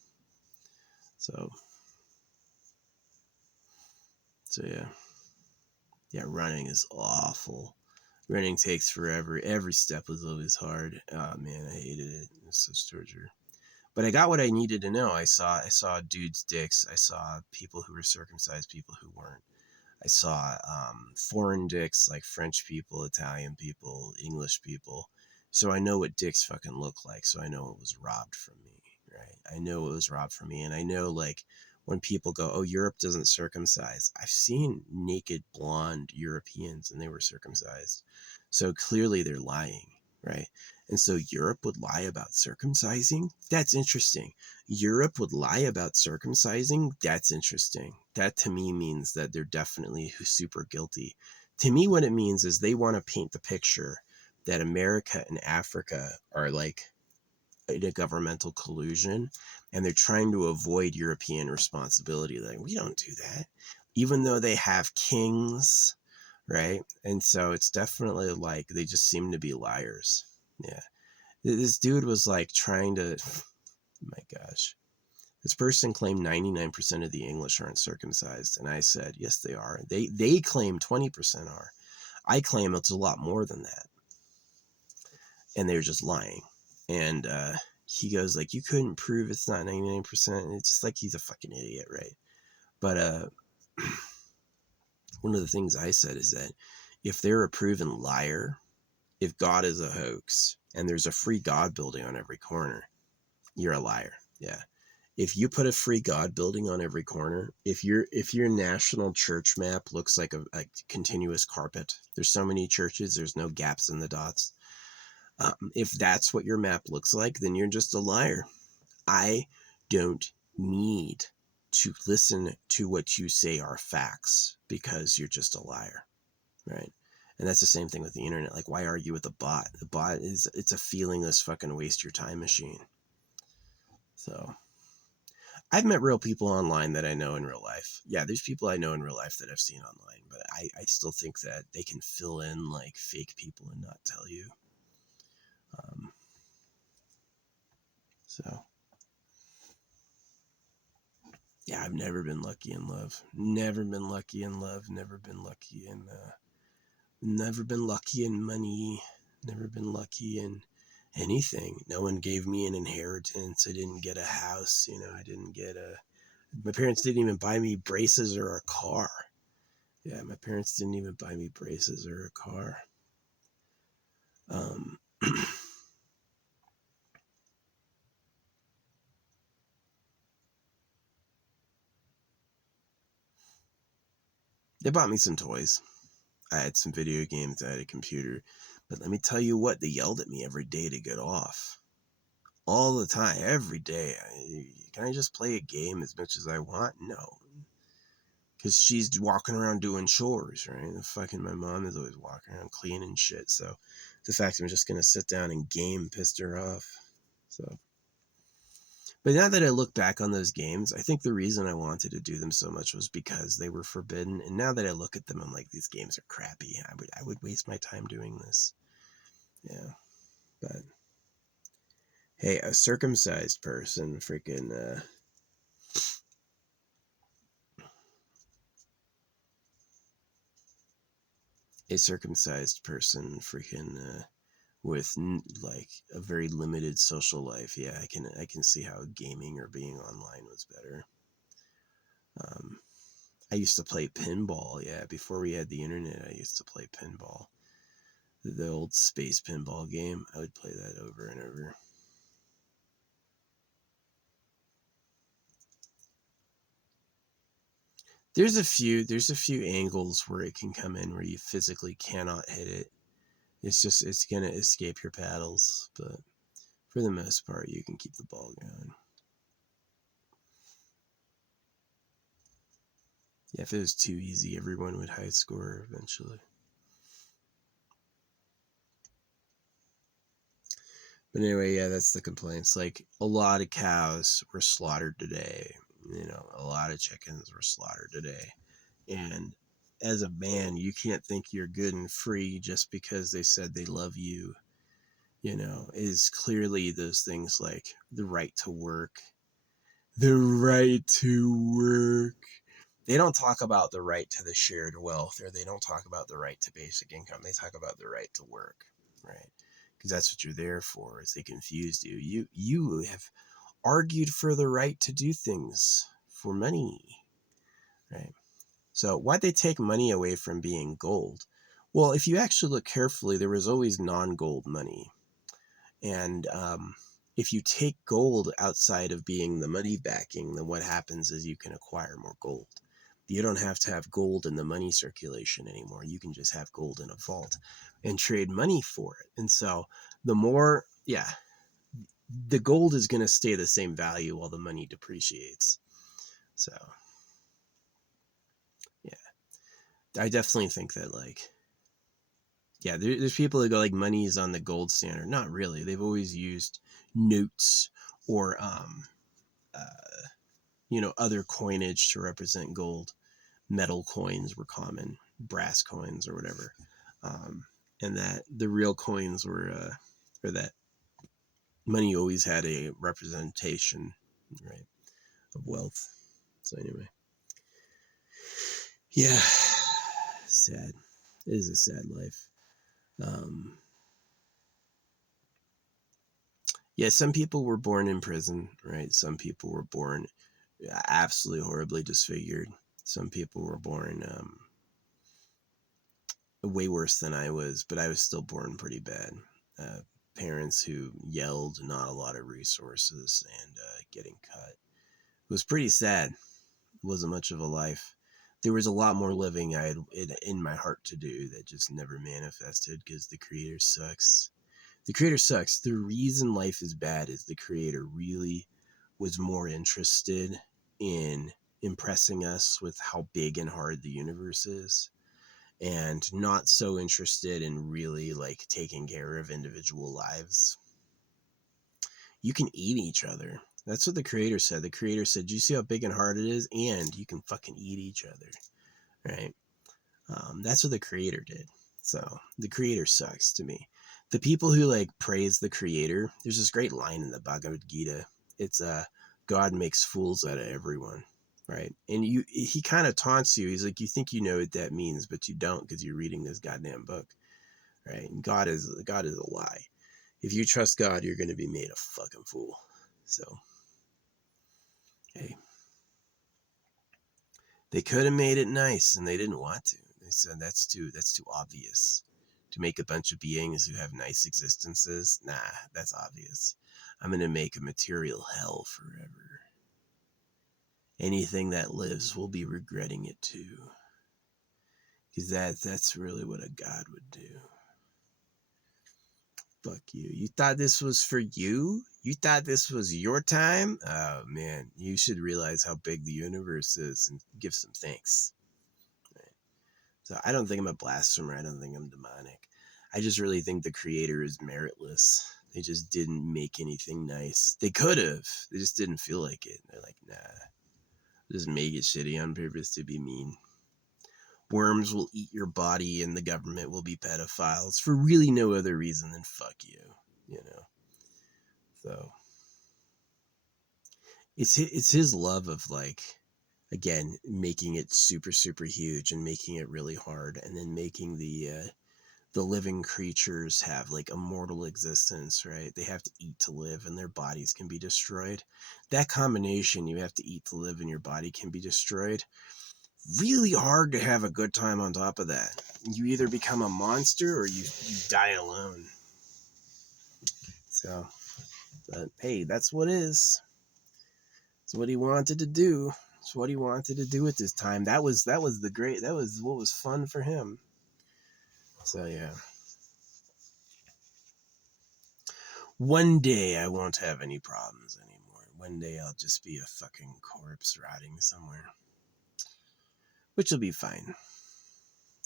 So yeah. Yeah, running is awful. Running takes forever. Every step was always hard. Oh man, I hated it. It was such torture. But I got what I needed to know. I saw dudes' dicks. I saw people who were circumcised, people who weren't. I saw foreign dicks, like French people, Italian people, English people. So I know what dicks fucking look like. So I know it was robbed from me, right? I know it was robbed from me. And I know, like, when people go, oh, Europe doesn't circumcise. I've seen naked blonde Europeans and they were circumcised. So clearly they're lying, right? And so Europe would lie about circumcising? That's interesting. Europe would lie about circumcising? That's interesting. That to me means that they're definitely super guilty. To me, what it means is they want to paint the picture that America and Africa are like in a governmental collusion, and they're trying to avoid European responsibility. Like, we don't do that, even though they have kings, right? And so it's definitely like they just seem to be liars. Yeah. This dude was like trying to, my gosh, this person claimed 99% of the English aren't circumcised. And I said, yes, they are. They claim 20% are. I claim it's a lot more than that. And they're just lying. And he goes like, you couldn't prove it's not 99%. And it's just like, he's a fucking idiot, right? But one of the things I said is that if they're a proven liar, if God is a hoax and there's a free God building on every corner, you're a liar. Yeah. If you put a free God building on every corner, if your national church map looks like a continuous carpet, there's so many churches, there's no gaps in the dots. If that's what your map looks like, then you're just a liar. I don't need to listen to what you say are facts because you're just a liar, right? And that's the same thing with the internet. Like, why argue with a bot? The bot it's a feelingless fucking waste your time machine. So I've met real people online that I know in real life. Yeah, there's people I know in real life that I've seen online, but I still think that they can fill in like fake people and not tell you. So yeah, I've never been lucky in love. Never been lucky in love. Never been lucky in never been lucky in money. Never been lucky in anything. No one gave me an inheritance. I didn't get a house. You know, I didn't get my parents didn't even buy me braces or a car. Yeah, my parents didn't even buy me braces or a car. They bought me some toys. I had some video games. I had a computer. But let me tell you what, they yelled at me every day to get off. All the time, every day. Can I just play a game as much as I want? No. Because she's walking around doing chores, right? And fucking my mom is always walking around cleaning shit. So the fact I'm just going to sit down and game pissed her off. So, but now that I look back on those games, I think the reason I wanted to do them so much was because they were forbidden. And now that I look at them, I'm like, these games are crappy. I would waste my time doing this. Yeah. But hey, a circumcised person freaking a circumcised person freaking with like a very limited social life. Yeah, I can see how gaming or being online was better. I used to play pinball. Yeah, before we had the internet, I used to play pinball. The old space pinball game. I would play that over and over. There's a few angles where it can come in where you physically cannot hit it. It's gonna escape your paddles, but for the most part, you can keep the ball going. Yeah, if it was too easy, everyone would high score eventually. But anyway, yeah, that's the complaints. Like, a lot of cows were slaughtered today. You know, a lot of chickens were slaughtered today. And as a man, you can't think you're good and free just because they said they love you. You know, is clearly those things like the right to work. The right to work. They don't talk about the right to the shared wealth, or they don't talk about the right to basic income. They talk about the right to work, right? Because that's what you're there for. Is they confused you. You have argued for the right to do things for money, right? So why'd they take money away from being gold? Well, if you actually look carefully, there was always non-gold money, and if you take gold outside of being the money backing, then what happens is you can acquire more gold. You don't have to have gold in the money circulation anymore. You can just have gold in a vault and trade money for it. And so the more, yeah, the gold is going to stay the same value while the money depreciates. So, yeah, I definitely think that, like, yeah, there's people that go like money is on the gold standard. Not really. They've always used notes or, other coinage to represent gold. Metal coins were common, brass coins or whatever, and that the real coins were, or that Money always had a representation, right, of wealth. So anyway, yeah, sad. It is a sad life. Um, yeah, some people were born in prison, right? Some people were born absolutely horribly disfigured. Some people were born way worse than I was, but I was still born pretty bad. Uh, Parents who yelled, not a lot of resources, and getting cut. It was pretty sad. It wasn't much of a life. There was a lot more living I had in my heart to do that just never manifested because the creator sucks. The creator sucks. The reason life is bad is the creator really was more interested in impressing us with how big and hard the universe is, and not so interested in really like taking care of individual lives. You can eat each other. That's what the creator said. The creator said, "Do you see how big and hard it is? And you can fucking eat each other." Right? That's what the creator did. So the creator sucks to me. The people who like praise the creator, there's this great line in the Bhagavad Gita. It's God makes fools out of everyone, right? And he kind of taunts you. He's like, you think you know what that means, but you don't because you're reading this goddamn book, right? And God is a lie. If you trust God, you're going to be made a fucking fool. So, hey, they could have made it nice, and they didn't want to. They said that's too obvious. To make a bunch of beings who have nice existences, nah, that's obvious. I'm gonna make a material hell forever. Anything that lives will be regretting it too, because that's really what a god would do. Fuck you. You thought this was for you? You thought this was your time? Oh man, you should realize how big the universe is and give some thanks. Right? So I don't think I'm a blasphemer. I don't think I'm demonic. I just really think the creator is meritless. They just didn't make anything nice. They could have. They just didn't feel like it. They're like, nah, just make it shitty on purpose to be mean. Worms will eat your body and the government will be pedophiles for really no other reason than fuck you, you know? So it's his love of like, again, making it super, super huge and making it really hard, and then making the living creatures have like immortal existence, right? They have to eat to live and their bodies can be destroyed. That combination, you have to eat to live and your body can be destroyed. Really hard to have a good time on top of that. You either become a monster or you die alone. So, but hey, that's what is. It's what he wanted to do. It's what he wanted to do at this time. That was what was fun for him. So yeah. One day I won't have any problems anymore. One day I'll just be a fucking corpse rotting somewhere. Which will be fine.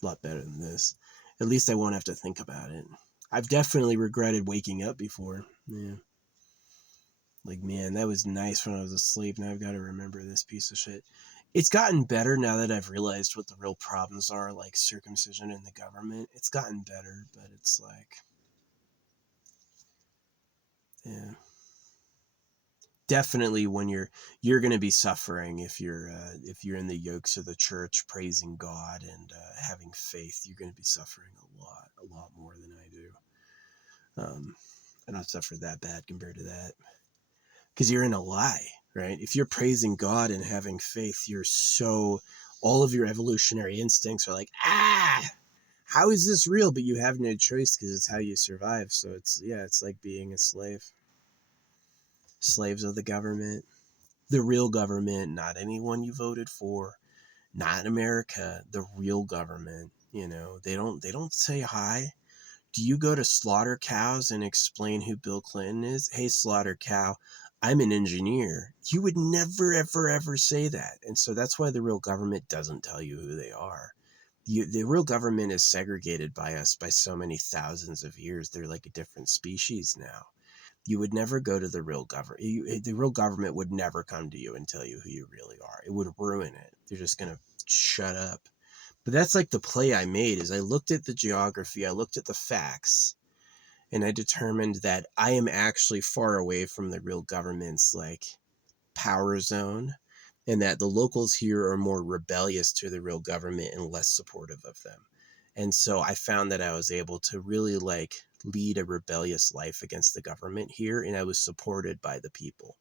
A lot better than this. At least I won't have to think about it. I've definitely regretted waking up before. Yeah. Like, man, that was nice when I was asleep. Now I've got to remember this piece of shit. It's gotten better now that I've realized what the real problems are, like circumcision in the government. It's gotten better, but it's like, yeah. Definitely when you're going to be suffering if you're in the yokes of the church praising God and having faith, you're going to be suffering a lot more than I do. I don't suffer that bad compared to that because you're in a lie, right? If you're praising God and having faith, all of your evolutionary instincts are like, how is this real? But you have no choice because it's how you survive. So it's like being a slave. Slaves of the government. The real government, not anyone you voted for, not America, the real government. They don't say hi. Do you go to Slaughter Cows and explain who Bill Clinton is? Hey, Slaughter Cow, I'm an engineer. You would never, ever, ever say that. And so that's why the real government doesn't tell you who they are. The real government is segregated by us by so many thousands of years. They're like a different species now. You would never go to the real government. The real government would never come to you and tell you who you really are. It would ruin it. They're just going to shut up. But that's like the play I made is I looked at the geography, I looked at the facts, And I determined that I am actually far away from the real government's like power zone, and that the locals here are more rebellious to the real government and less supportive of them. And so I found that I was able to really like lead a rebellious life against the government here, and I was supported by the people,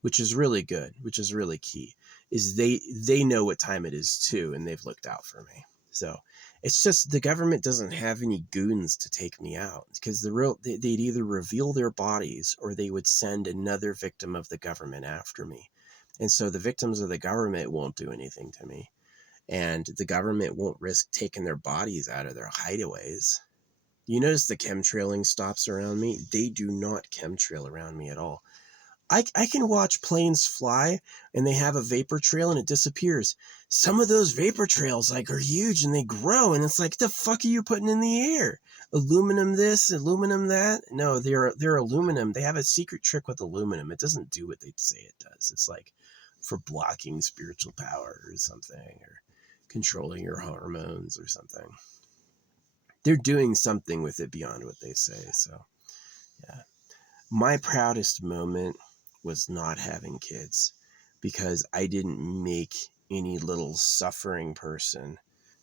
which is really good, which is really key. Is they know what time it is too, and they've looked out for me. So it's just the government doesn't have any goons to take me out, because they'd either reveal their bodies or they would send another victim of the government after me. And so the victims of the government won't do anything to me, and the government won't risk taking their bodies out of their hideaways. You notice the chemtrailing stops around me? They do not chemtrail around me at all. I can watch planes fly and they have a vapor trail and it disappears. Some of those vapor trails like are huge and they grow, and it's like, the fuck are you putting in the air? Aluminum this, aluminum that? No, they're aluminum. They have a secret trick with aluminum. It doesn't do what they say it does. It's like for blocking spiritual power or something, or controlling your hormones or something. They're doing something with it beyond what they say. So yeah, my proudest moment was not having kids, because I didn't make any little suffering person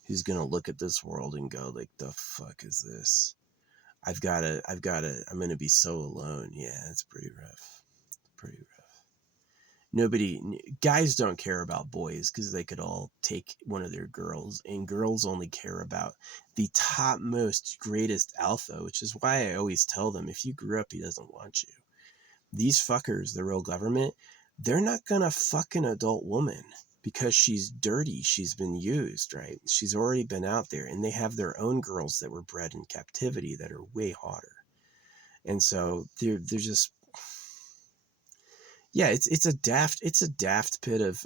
who's going to look at this world and go like, the fuck is this? I'm going to be so alone. Yeah, it's pretty rough. Pretty rough. Guys don't care about boys because they could all take one of their girls, and girls only care about the topmost, greatest alpha, which is why I always tell them, if you grew up, he doesn't want you. These fuckers, the real government, they're not gonna fuck an adult woman because she's dirty. She's been used, right? She's already been out there, and they have their own girls that were bred in captivity that are way hotter. And so they're just, yeah, it's a daft bit of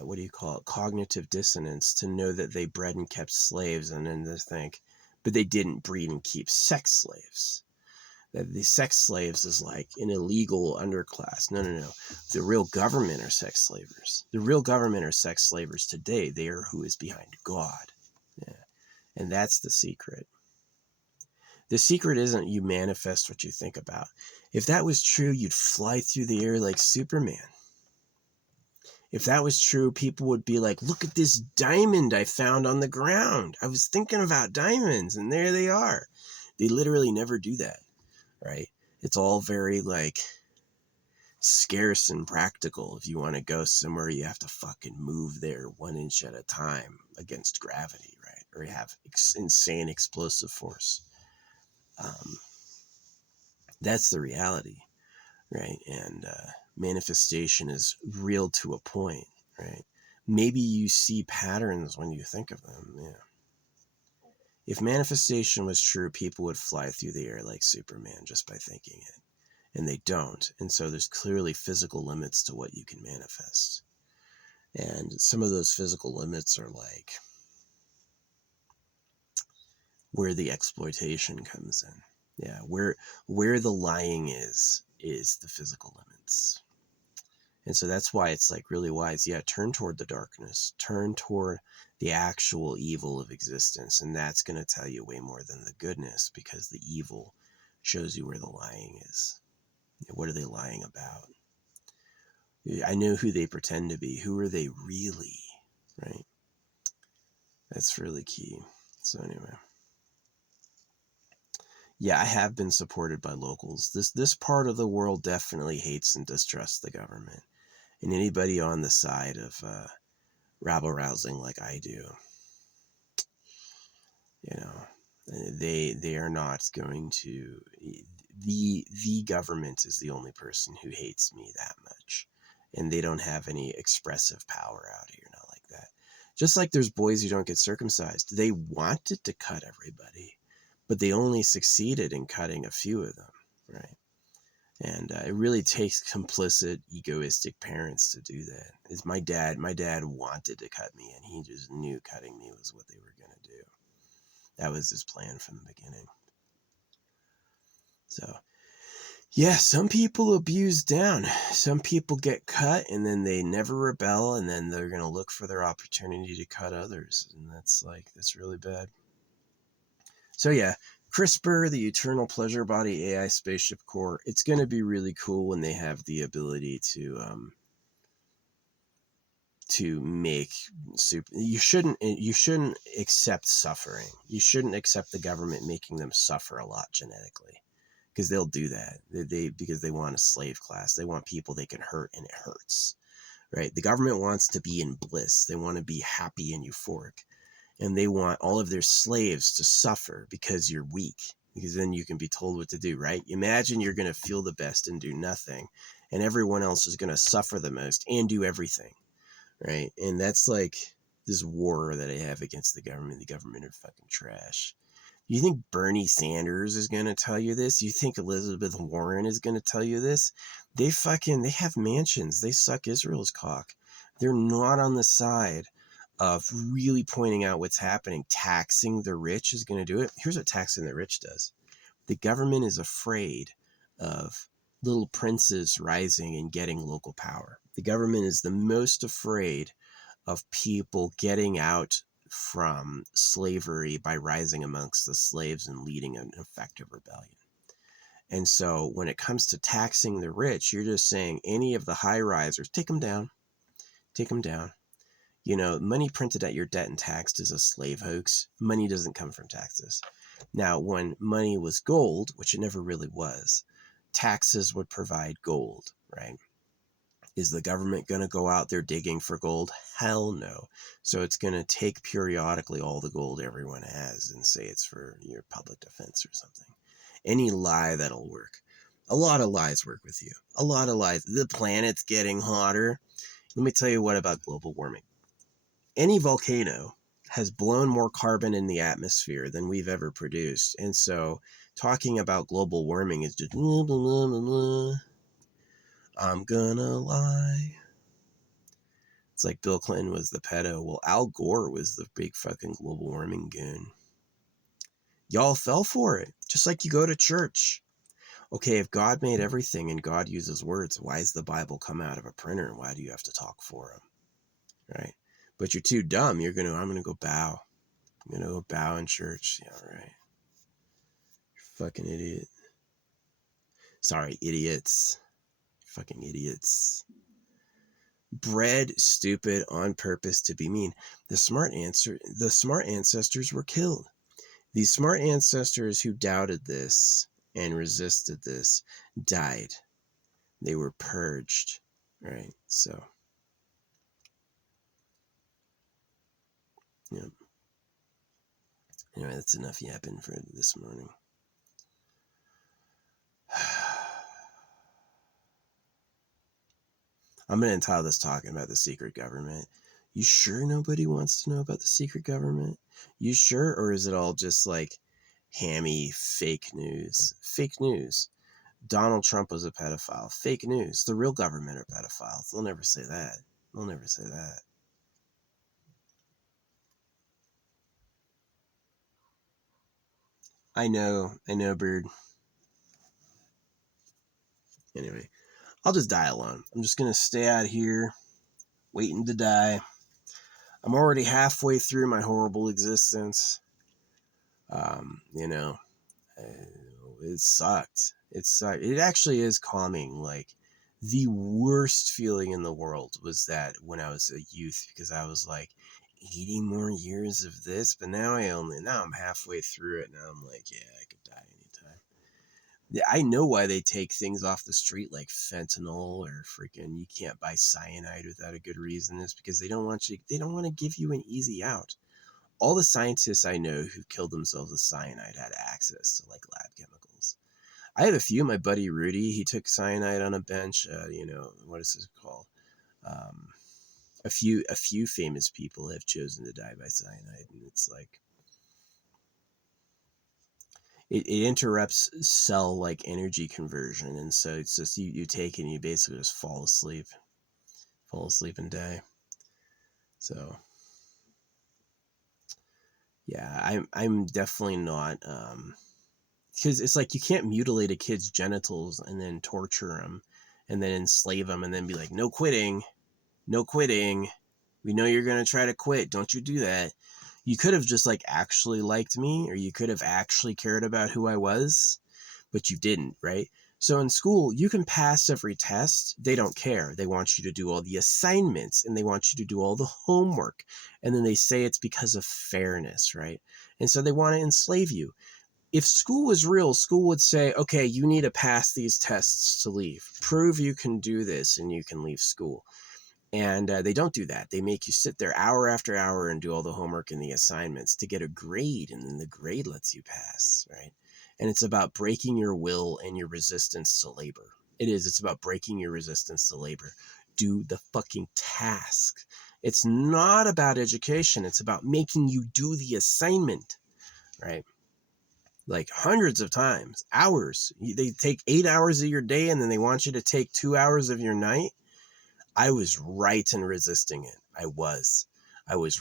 what do you call it? Cognitive dissonance to know that they bred and kept slaves, and then to think, but they didn't breed and keep sex slaves. That the sex slaves is like an illegal underclass. No. The real government are sex slavers. The real government are sex slavers today. They are who is behind God. Yeah. And that's the secret. The secret isn't you manifest what you think about. If that was true, you'd fly through the air like Superman. If that was true, people would be like, look at this diamond I found on the ground. I was thinking about diamonds, and there they are. They literally never do that. Right? It's all very like scarce and practical. If you want to go somewhere, you have to fucking move there 1 inch at a time against gravity, right? Or you have insane explosive force. That's the reality, right? And manifestation is real to a point, right? Maybe you see patterns when you think of them. Yeah. If manifestation was true, people would fly through the air like Superman just by thinking it. And they don't. And so there's clearly physical limits to what you can manifest. And some of those physical limits are like where the exploitation comes in. Yeah, where the lying is the physical limits. And so that's why it's like really wise. Yeah, turn toward the darkness. Turn toward the actual evil of existence. And that's going to tell you way more than the goodness, because the evil shows you where the lying is. What are they lying about? I know who they pretend to be. Who are they really? Right? That's really key. So anyway. Yeah, I have been supported by locals. This part of the world definitely hates and distrusts the government. And anybody on the side of rabble-rousing like I do, you know, they are not going to... The government is the only person who hates me that much. And they don't have any expressive power out here, not like that. Just like there's boys who don't get circumcised. They wanted to cut everybody, but they only succeeded in cutting a few of them, right? And it really takes complicit, egoistic parents to do that. It's my dad wanted to cut me, and he just knew cutting me was what they were going to do. That was his plan from the beginning. So... yeah, some people abuse down. Some people get cut and then they never rebel, and then they're going to look for their opportunity to cut others. And that's really bad. So yeah, CRISPR, the Eternal Pleasure Body AI Spaceship Core, it's going to be really cool when they have the ability to make super. You shouldn't accept suffering. You shouldn't accept the government making them suffer a lot genetically, because they'll do that. Because they want a slave class. They want people they can hurt, and it hurts, right? The government wants to be in bliss. They want to be happy and euphoric, and they want all of their slaves to suffer because you're weak, because then you can be told what to do, right? Imagine you're going to feel the best and do nothing, and everyone else is going to suffer the most and do everything, right? And that's like this war that I have against the government. The government are fucking trash. You think Bernie Sanders is going to tell you this? You think Elizabeth Warren is going to tell you this? They have mansions. They suck Israel's cock. They're not on the side of really pointing out what's happening. Taxing the rich is going to do it. Here's what taxing the rich does. The government is afraid of little princes rising and getting local power. The government is the most afraid of people getting out from slavery by rising amongst the slaves and leading an effective rebellion. And so when it comes to taxing the rich, you're just saying any of the high risers, take them down. Take them down. You know, money printed at your debt and taxed is a slave hoax. Money doesn't come from taxes. Now, when money was gold, which it never really was, taxes would provide gold, right? Is the government going to go out there digging for gold? Hell no. So it's going to take periodically all the gold everyone has and say it's for your public defense or something. Any lie that'll work. A lot of lies work with you. A lot of lies. The planet's getting hotter. Let me tell you what about global warming. Any volcano has blown more carbon in the atmosphere than we've ever produced. And so talking about global warming is just blah, blah, blah, blah, blah. I'm gonna lie. It's like Bill Clinton was the pedo. Well, Al Gore was the big fucking global warming goon. Y'all fell for it. Just like you go to church. Okay, if God made everything and God uses words, why does the Bible come out of a printer? And why do you have to talk for him? Right? But you're too dumb. I'm gonna go bow. I'm gonna go bow in church. Yeah, right. You're fucking idiot. Sorry, idiots. Fucking idiots. Bred stupid on purpose to be mean. The smart ancestors were killed. These smart ancestors who doubted this and resisted this died. They were purged, right? So, yeah. Anyway, that's enough yapping for this morning. I'm going to entitle this talking about the secret government. You sure nobody wants to know about the secret government? You sure? Or is it all just like hammy fake news? Fake news. Donald Trump was a pedophile. Fake news. The real government are pedophiles. They'll never say that. They'll never say that. I know, Bird. Anyway, I'll just die alone. I'm just going to stay out here, waiting to die. I'm already halfway through my horrible existence. You know, it sucked. It sucked. It actually is calming. Like, the worst feeling in the world was that when I was a youth, because I was like, 80 more years of this, but now I'm halfway through it. Now I'm like, yeah, I could die anytime. I know why they take things off the street like fentanyl or freaking you can't buy cyanide without a good reason. Is because they don't want to give you an easy out. All the scientists I know who killed themselves with cyanide had access to like lab chemicals. I have a few. My buddy Rudy, he took cyanide on a bench. What is this called? A few famous people have chosen to die by cyanide, and it's like it interrupts cell like energy conversion, and so it's just you take it and you basically just fall asleep and die. So yeah, I'm definitely not because it's like you can't mutilate a kid's genitals and then torture them and then enslave them and then be like, no quitting. We know you're going to try to quit. Don't you do that. You could have just like actually liked me, or you could have actually cared about who I was, but you didn't, right? So in school, you can pass every test. They don't care. They want you to do all the assignments and they want you to do all the homework. And then they say it's because of fairness, right? And so they want to enslave you. If school was real, school would say, okay, you need to pass these tests to leave. Prove you can do this and you can leave school. And they don't do that. They make you sit there hour after hour and do all the homework and the assignments to get a grade. And then the grade lets you pass, right? And it's about breaking your will and your resistance to labor. It is. It's about breaking your resistance to labor. Do the fucking task. It's not about education. It's about making you do the assignment, right? Like hundreds of times, hours. They take 8 hours of your day and then they want you to take 2 hours of your night. I was right in resisting it. I was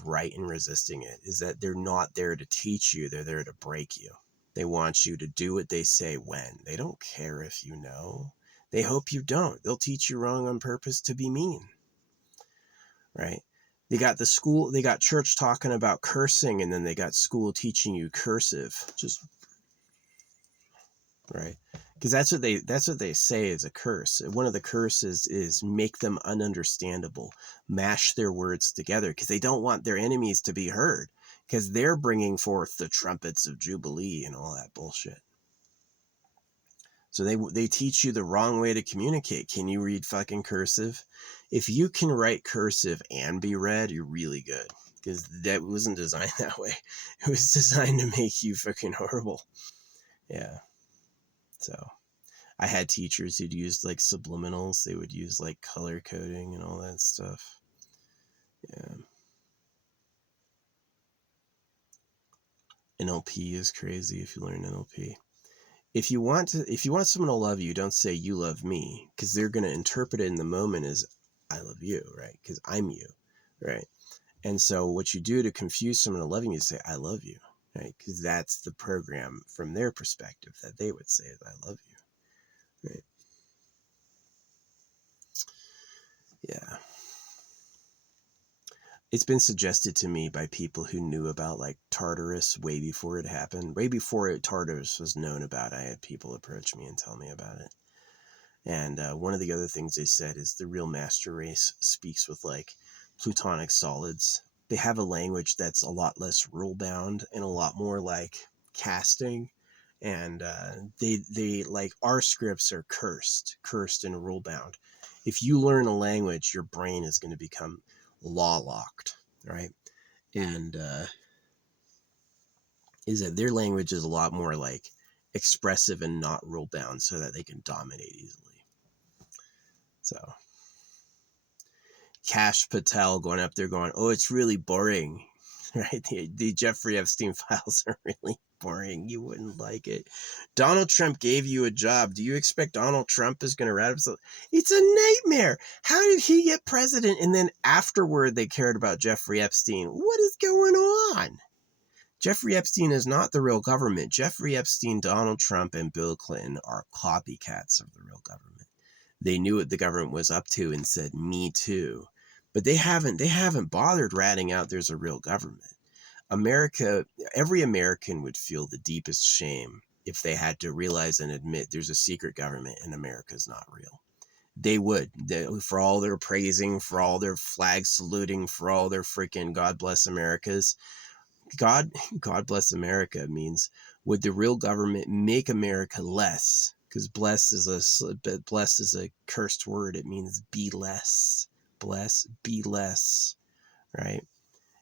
right in resisting it. Is that they're not there to teach you. They're there to break you. They want you to do what they say when. They don't care if you know. They hope you don't. They'll teach you wrong on purpose to be mean. Right? They got church talking about cursing, and then they got school teaching you cursive. Just right. Because that's what they say is a curse. One of the curses is make them ununderstandable, mash their words together, because they don't want their enemies to be heard, because they're bringing forth the trumpets of Jubilee and all that bullshit. So they teach you the wrong way to communicate. Can you read fucking cursive? If you can write cursive and be read, you're really good, because that wasn't designed that way. It was designed to make you fucking horrible. Yeah. So I had teachers who'd use like subliminals. They would use like color coding and all that stuff. Yeah. NLP is crazy if you learn NLP. If you want someone to love you, don't say you love me, because they're going to interpret it in the moment as I love you, right? Because I'm you, right? And so what you do to confuse someone to loving you is say I love you, right? Because that's the program from their perspective that they would say is I love you, right? Yeah. It's been suggested to me by people who knew about like Tartarus way before it happened. Way before Tartarus was known about, I had people approach me and tell me about it. And one of the other things they said is the real master race speaks with like plutonic solids. They have a language that's a lot less rule bound and a lot more like casting. And they like our scripts are cursed and rule bound. If you learn a language, your brain is going to become law locked, right? And is that their language is a lot more like expressive and not rule bound, so that they can dominate easily. So Kash Patel going up there going, oh, it's really boring, right? The Jeffrey Epstein files are really boring. You wouldn't like it. Donald Trump gave you a job. Do you expect Donald Trump is going to rat himself? It's a nightmare. How did he get president? And then afterward, they cared about Jeffrey Epstein. What is going on? Jeffrey Epstein is not the real government. Jeffrey Epstein, Donald Trump, and Bill Clinton are copycats of the real government. They knew what the government was up to and said, me too. But they haven't bothered ratting out there's a real government. America, every American would feel the deepest shame if they had to realize and admit there's a secret government and America's not real. They would. For all their praising, for all their flag saluting, for all their freaking God bless Americas. God bless America means, would the real government make America less? Because blessed is a cursed word. It means be less. Bless, be less, right?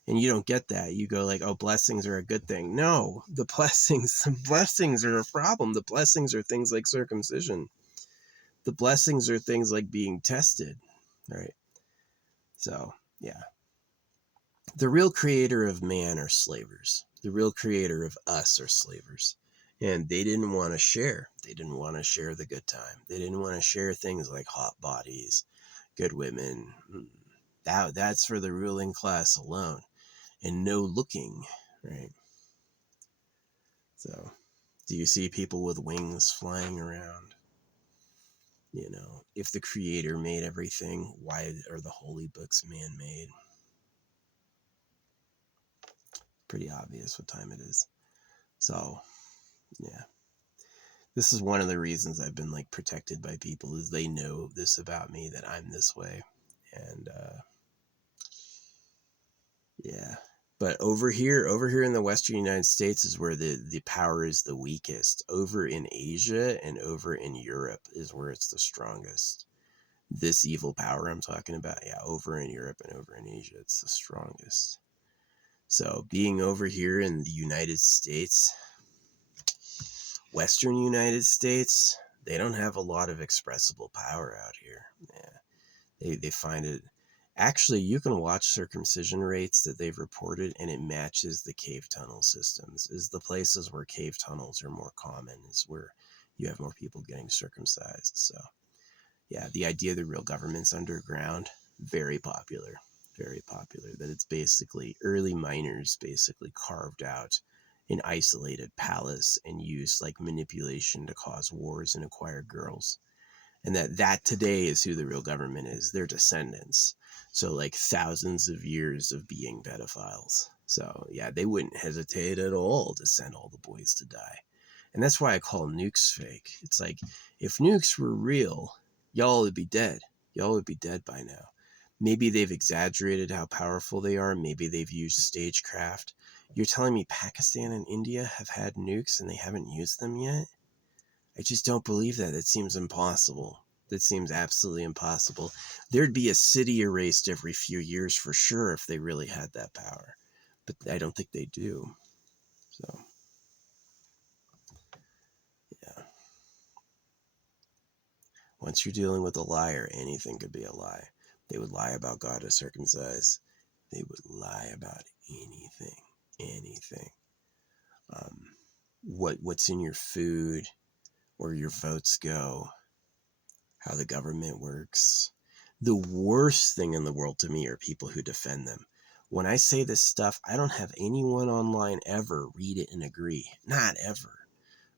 And you don't get that. You go like, oh, blessings are a good thing. No, the blessings are a problem. The blessings are things like circumcision. The blessings are things like being tested, right? So, yeah. The real creator of man are slavers. The real creator of us are slavers. And they didn't want to share. They didn't want to share the good time. They didn't want to share things like hot bodies, good women. That's for the ruling class alone. And no looking, right? So, do you see people with wings flying around? You know, if the creator made everything, why are the holy books man-made? pretty obvious what time it is. So, yeah. This is one of the reasons I've been like protected by people, is they know this about me, that I'm this way. And yeah. But over here in the Western United States is where the power is the weakest. Over in Asia and over in Europe is where it's the strongest. This evil power I'm talking about, yeah, over in Europe and over in Asia, it's the strongest. So being over here in the United States, Western United States, they don't have a lot of expressible power out here. Yeah, they find it. Actually, you can watch circumcision rates that they've reported, and it matches the cave tunnel systems. Is the places where cave tunnels are more common is where you have more people getting circumcised. So, yeah, the idea the real government's underground, very popular, very popular. That it's basically early miners basically carved out an isolated palace and used like manipulation to cause wars and acquire girls. And that today is who the real government is, their descendants. So like thousands of years of being pedophiles. So yeah, they wouldn't hesitate at all to send all the boys to die. And that's why I call nukes fake. It's like, if nukes were real, y'all would be dead. Y'all would be dead by now. Maybe they've exaggerated how powerful they are. Maybe they've used stagecraft. You're telling me Pakistan and India have had nukes and they haven't used them yet? I just don't believe that. That seems impossible. That seems absolutely impossible. There'd be a city erased every few years for sure if they really had that power. But I don't think they do. So, yeah. Once you're dealing with a liar, anything could be a lie. They would lie about God is circumcised. They would lie about anything. Anything. What's in your food, where your votes go, how the government works. The worst thing in the world to me are people who defend them. When I say this stuff, I don't have anyone online ever read it and agree. Not ever,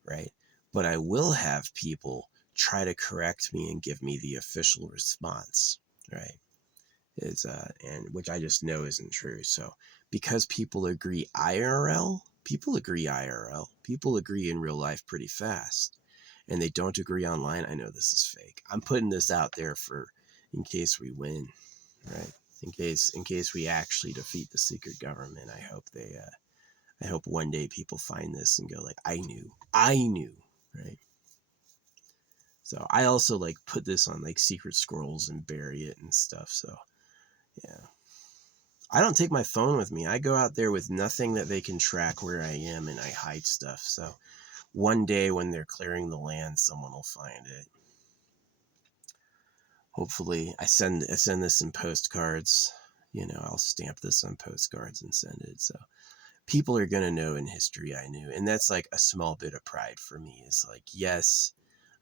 right? But I will have people try to correct me and give me the official response, right? And which I just know isn't true. So because people agree IRL, people agree IRL. People agree in real life pretty fast. And they don't agree online, I know this is fake. I'm putting this out there for in case we win, right? In case we actually defeat the secret government. I hope one day people find this and go like, I knew, right? So I also like put this on like secret scrolls and bury it and stuff. So yeah. I don't take my phone with me. I go out there with nothing that they can track where I am, and I hide stuff. So one day when they're clearing the land, someone will find it. Hopefully, I send this in postcards. I'll stamp this on postcards and send it. So people are gonna know in history I knew, and that's like a small bit of pride for me. It's like, yes,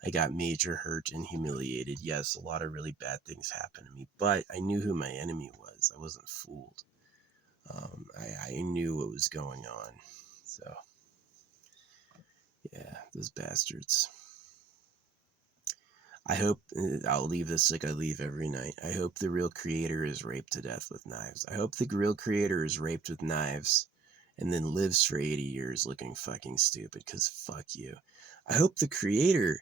I got major hurt and humiliated. Yes, a lot of really bad things happened to me, but I knew who my enemy was. I wasn't fooled. I knew what was going on. So yeah, those bastards. I hope, I'll leave this like I leave every night. I hope the real creator is raped to death with knives. I hope the real creator is raped with knives and then lives for 80 years looking fucking stupid, because fuck you. I hope the creator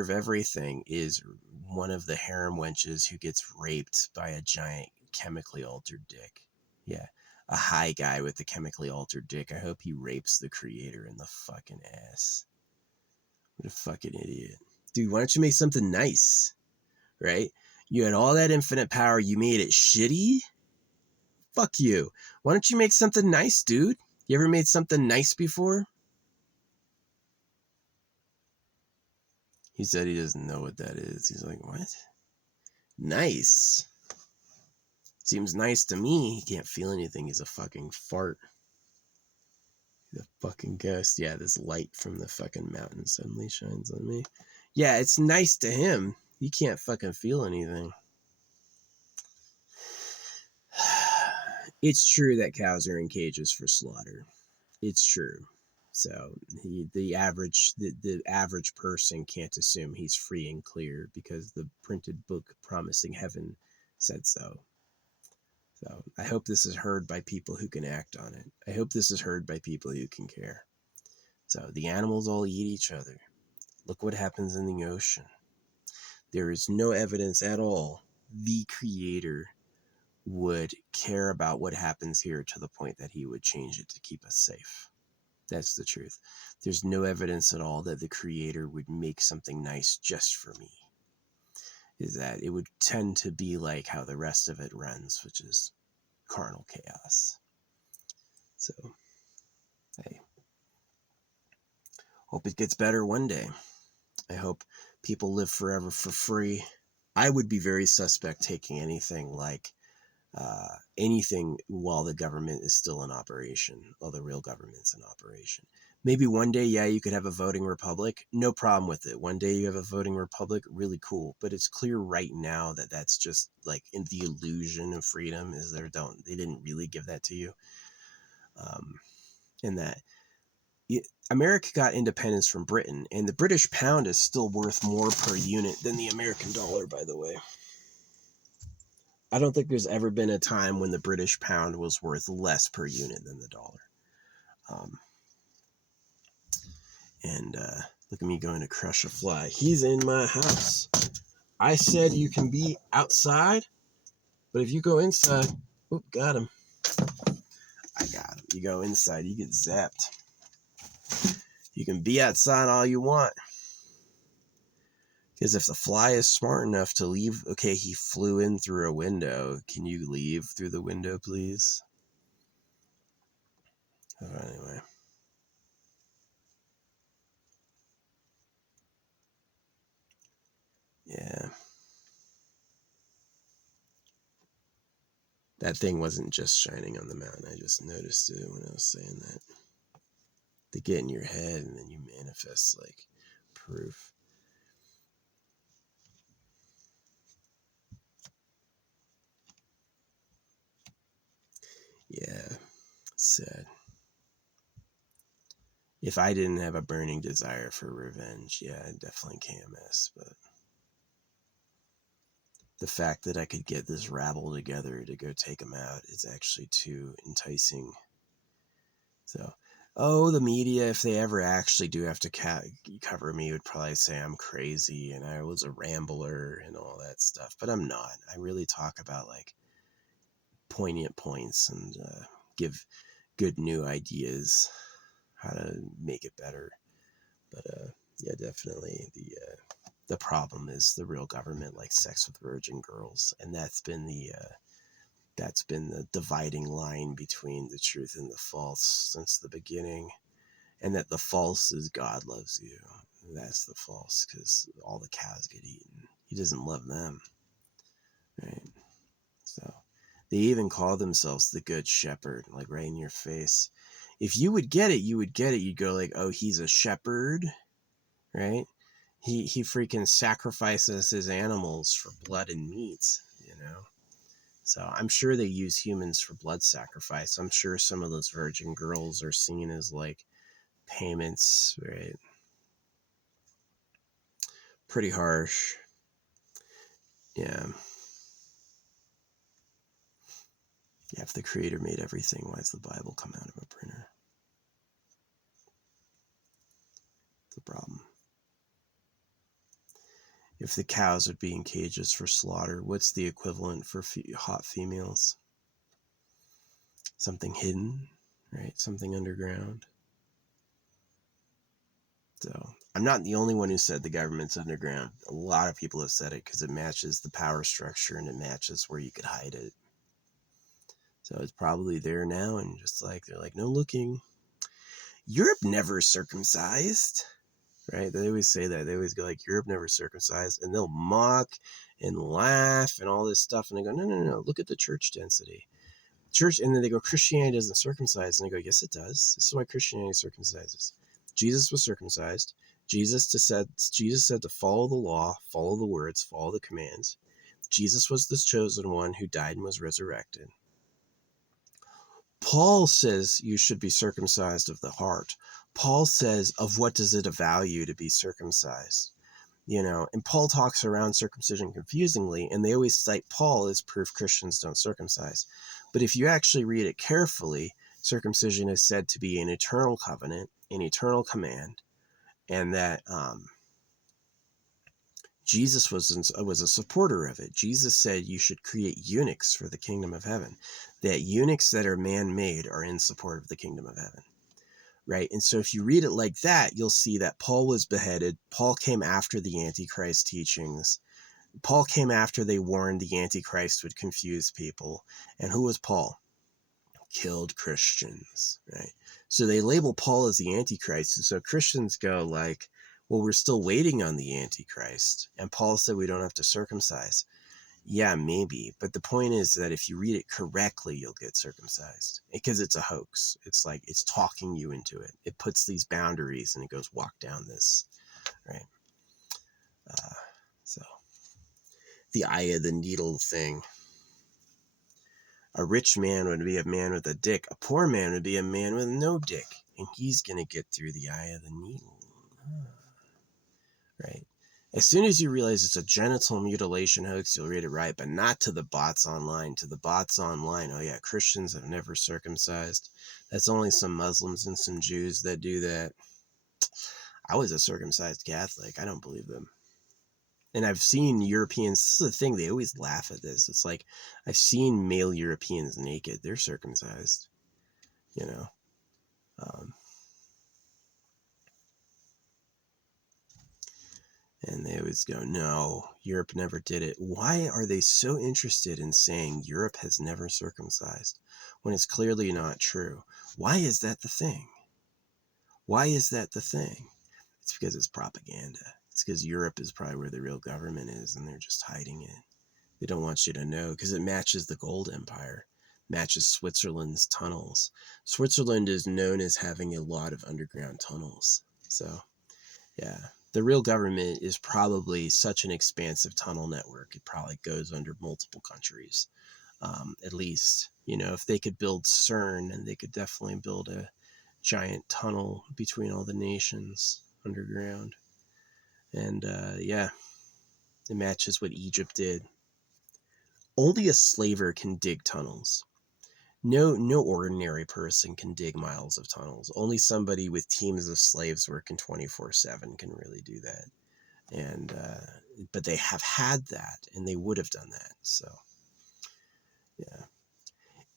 of everything is one of the harem wenches who gets raped by a giant chemically altered dick. Yeah, a high guy with a chemically altered dick. I hope he rapes the creator in the fucking ass. What a fucking idiot. Dude, why don't you make something nice, right? You had all that infinite power, you made it shitty? Fuck you. Why don't you make something nice, dude? You ever made something nice before? He said he doesn't know what that is. He's like, what? Nice. Seems nice to me. He can't feel anything. He's a fucking fart. The fucking ghost. Yeah, this light from the fucking mountain suddenly shines on me. Yeah, it's nice to him. He can't fucking feel anything. It's true that cows are in cages for slaughter. It's true. So the average person can't assume he's free and clear because the printed book promising heaven said so. So I hope this is heard by people who can act on it. I hope this is heard by people who can care. So the animals all eat each other. Look what happens in the ocean. There is no evidence at all the Creator would care about what happens here to the point that he would change it to keep us safe. That's the truth. There's no evidence at all that the Creator would make something nice just for me. Is that it would tend to be like how the rest of it runs, which is carnal chaos. So, hey, hope it gets better one day. I hope people live forever for free. I would be very suspect taking anything like anything while the government is still in operation, while the real government's in operation. Maybe one day, yeah, you could have a voting republic. No problem with it. One day you have a voting republic, really cool. But it's clear right now that that's just like in the illusion of freedom is they didn't really give that to you. And that America got independence from Britain, and the British pound is still worth more per unit than the American dollar, by the way. I don't think there's ever been a time when the British pound was worth less per unit than the dollar. Look at me going to crush a fly. He's in my house. I said you can be outside, but if you go inside, oop, got him. I got him. You go inside, you get zapped. You can be outside all you want. Because if the fly is smart enough to leave, okay, he flew in through a window. Can you leave through the window, please? Oh, anyway. Yeah. That thing wasn't just shining on the mountain. I just noticed it when I was saying that. They get in your head and then you manifest like proof. Yeah, sad. If I didn't have a burning desire for revenge, yeah, definitely KMS, but the fact that I could get this rabble together to go take them out is actually too enticing. So, the media, if they ever actually do have to cover me, would probably say I'm crazy and I was a rambler and all that stuff, but I'm not. I really talk about like poignant points and give good new ideas how to make it better. But yeah, definitely the problem is the real government likes sex with virgin girls, and that's been the dividing line between the truth and the false since the beginning. And that the false is God loves you. That's the false, because all the cows get eaten. He doesn't love them, right? So they even call themselves the Good Shepherd, like right in your face. If you would get it, you would get it. You'd go like, oh, he's a shepherd, right? He freaking sacrifices his animals for blood and meat, you know? So I'm sure they use humans for blood sacrifice. I'm sure some of those virgin girls are seen as like payments, right? Pretty harsh. Yeah. Yeah, if the Creator made everything, why does the Bible come out of a printer? It's a problem. If the cows would be in cages for slaughter, what's the equivalent for hot females? Something hidden, right? Something underground. So I'm not the only one who said the government's underground. A lot of people have said it because it matches the power structure and it matches where you could hide it. So it's probably there now, and just like they're like, no looking. Europe never circumcised, right? They always say that. They always go like, Europe never circumcised, and they'll mock and laugh and all this stuff, and they go, no, look at the church density. Church, and then they go, Christianity doesn't circumcise, and they go, yes, it does. This is why Christianity circumcises. Jesus was circumcised. Jesus said to follow the law, follow the words, follow the commands. Jesus was the chosen one who died and was resurrected. Paul says you should be circumcised of the heart. Paul says, of what does it value to be circumcised? And Paul talks around circumcision confusingly, and they always cite Paul as proof Christians don't circumcise. But if you actually read it carefully, circumcision is said to be an eternal covenant, an eternal command, and that Jesus was a supporter of it. Jesus said you should create eunuchs for the kingdom of heaven, that eunuchs that are man-made are in support of the kingdom of heaven. Right. And so if you read it like that, you'll see that Paul was beheaded. Paul came after the Antichrist teachings. Paul came after they warned the Antichrist would confuse people. And who was Paul? Killed Christians. Right. So they label Paul as the Antichrist. And so Christians go like, well, we're still waiting on the Antichrist. And Paul said we don't have to circumcise. Yeah, maybe. But the point is that if you read it correctly, you'll get circumcised, because it's a hoax. It's like it's talking you into it. It puts these boundaries and it goes, walk down this, right? So the eye of the needle thing. A rich man would be a man with a dick. A poor man would be a man with no dick. And he's going to get through the eye of the needle. Right? As soon as you realize it's a genital mutilation hoax, you'll read it right, but not to the bots online. To the bots online, oh yeah, Christians have never circumcised. That's only some Muslims and some Jews that do that. I was a circumcised Catholic. I don't believe them. And I've seen Europeans, this is the thing, they always laugh at this. It's like, I've seen male Europeans naked. They're circumcised, you know. And they always go, no, Europe never did it. Why are they so interested in saying Europe has never circumcised when it's clearly not true? Why is that the thing? Why is that the thing? It's because it's propaganda. It's because Europe is probably where the real government is, and they're just hiding it. They don't want you to know because it matches the Gold Empire, matches Switzerland's tunnels. Switzerland is known as having a lot of underground tunnels. So, yeah. The real government is probably such an expansive tunnel network. It probably goes under multiple countries, at least. If they could build CERN, and they could definitely build a giant tunnel between all the nations underground. And yeah, it matches what Egypt did. Only a slaver can dig tunnels. No ordinary person can dig miles of tunnels. Only somebody with teams of slaves working 24/7 can really do that. And but they have had that, and they would have done that. So yeah,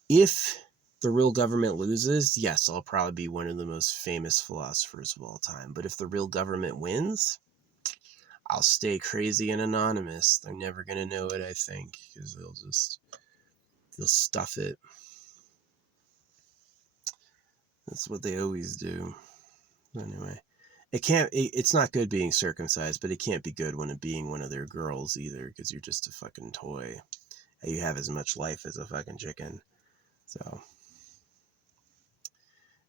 if the real government loses, yes, I'll probably be one of the most famous philosophers of all time. But if the real government wins, I'll stay crazy and anonymous. They're never gonna know what I think, because they'll stuff it. That's what they always do. Anyway, it's not good being circumcised, but it can't be good when it being one of their girls either, because you're just a fucking toy. You have as much life as a fucking chicken. So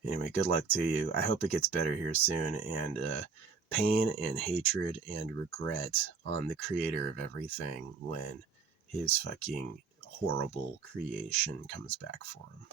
anyway, good luck to you. I hope it gets better here soon. And pain and hatred and regret on the creator of everything when his fucking horrible creation comes back for him.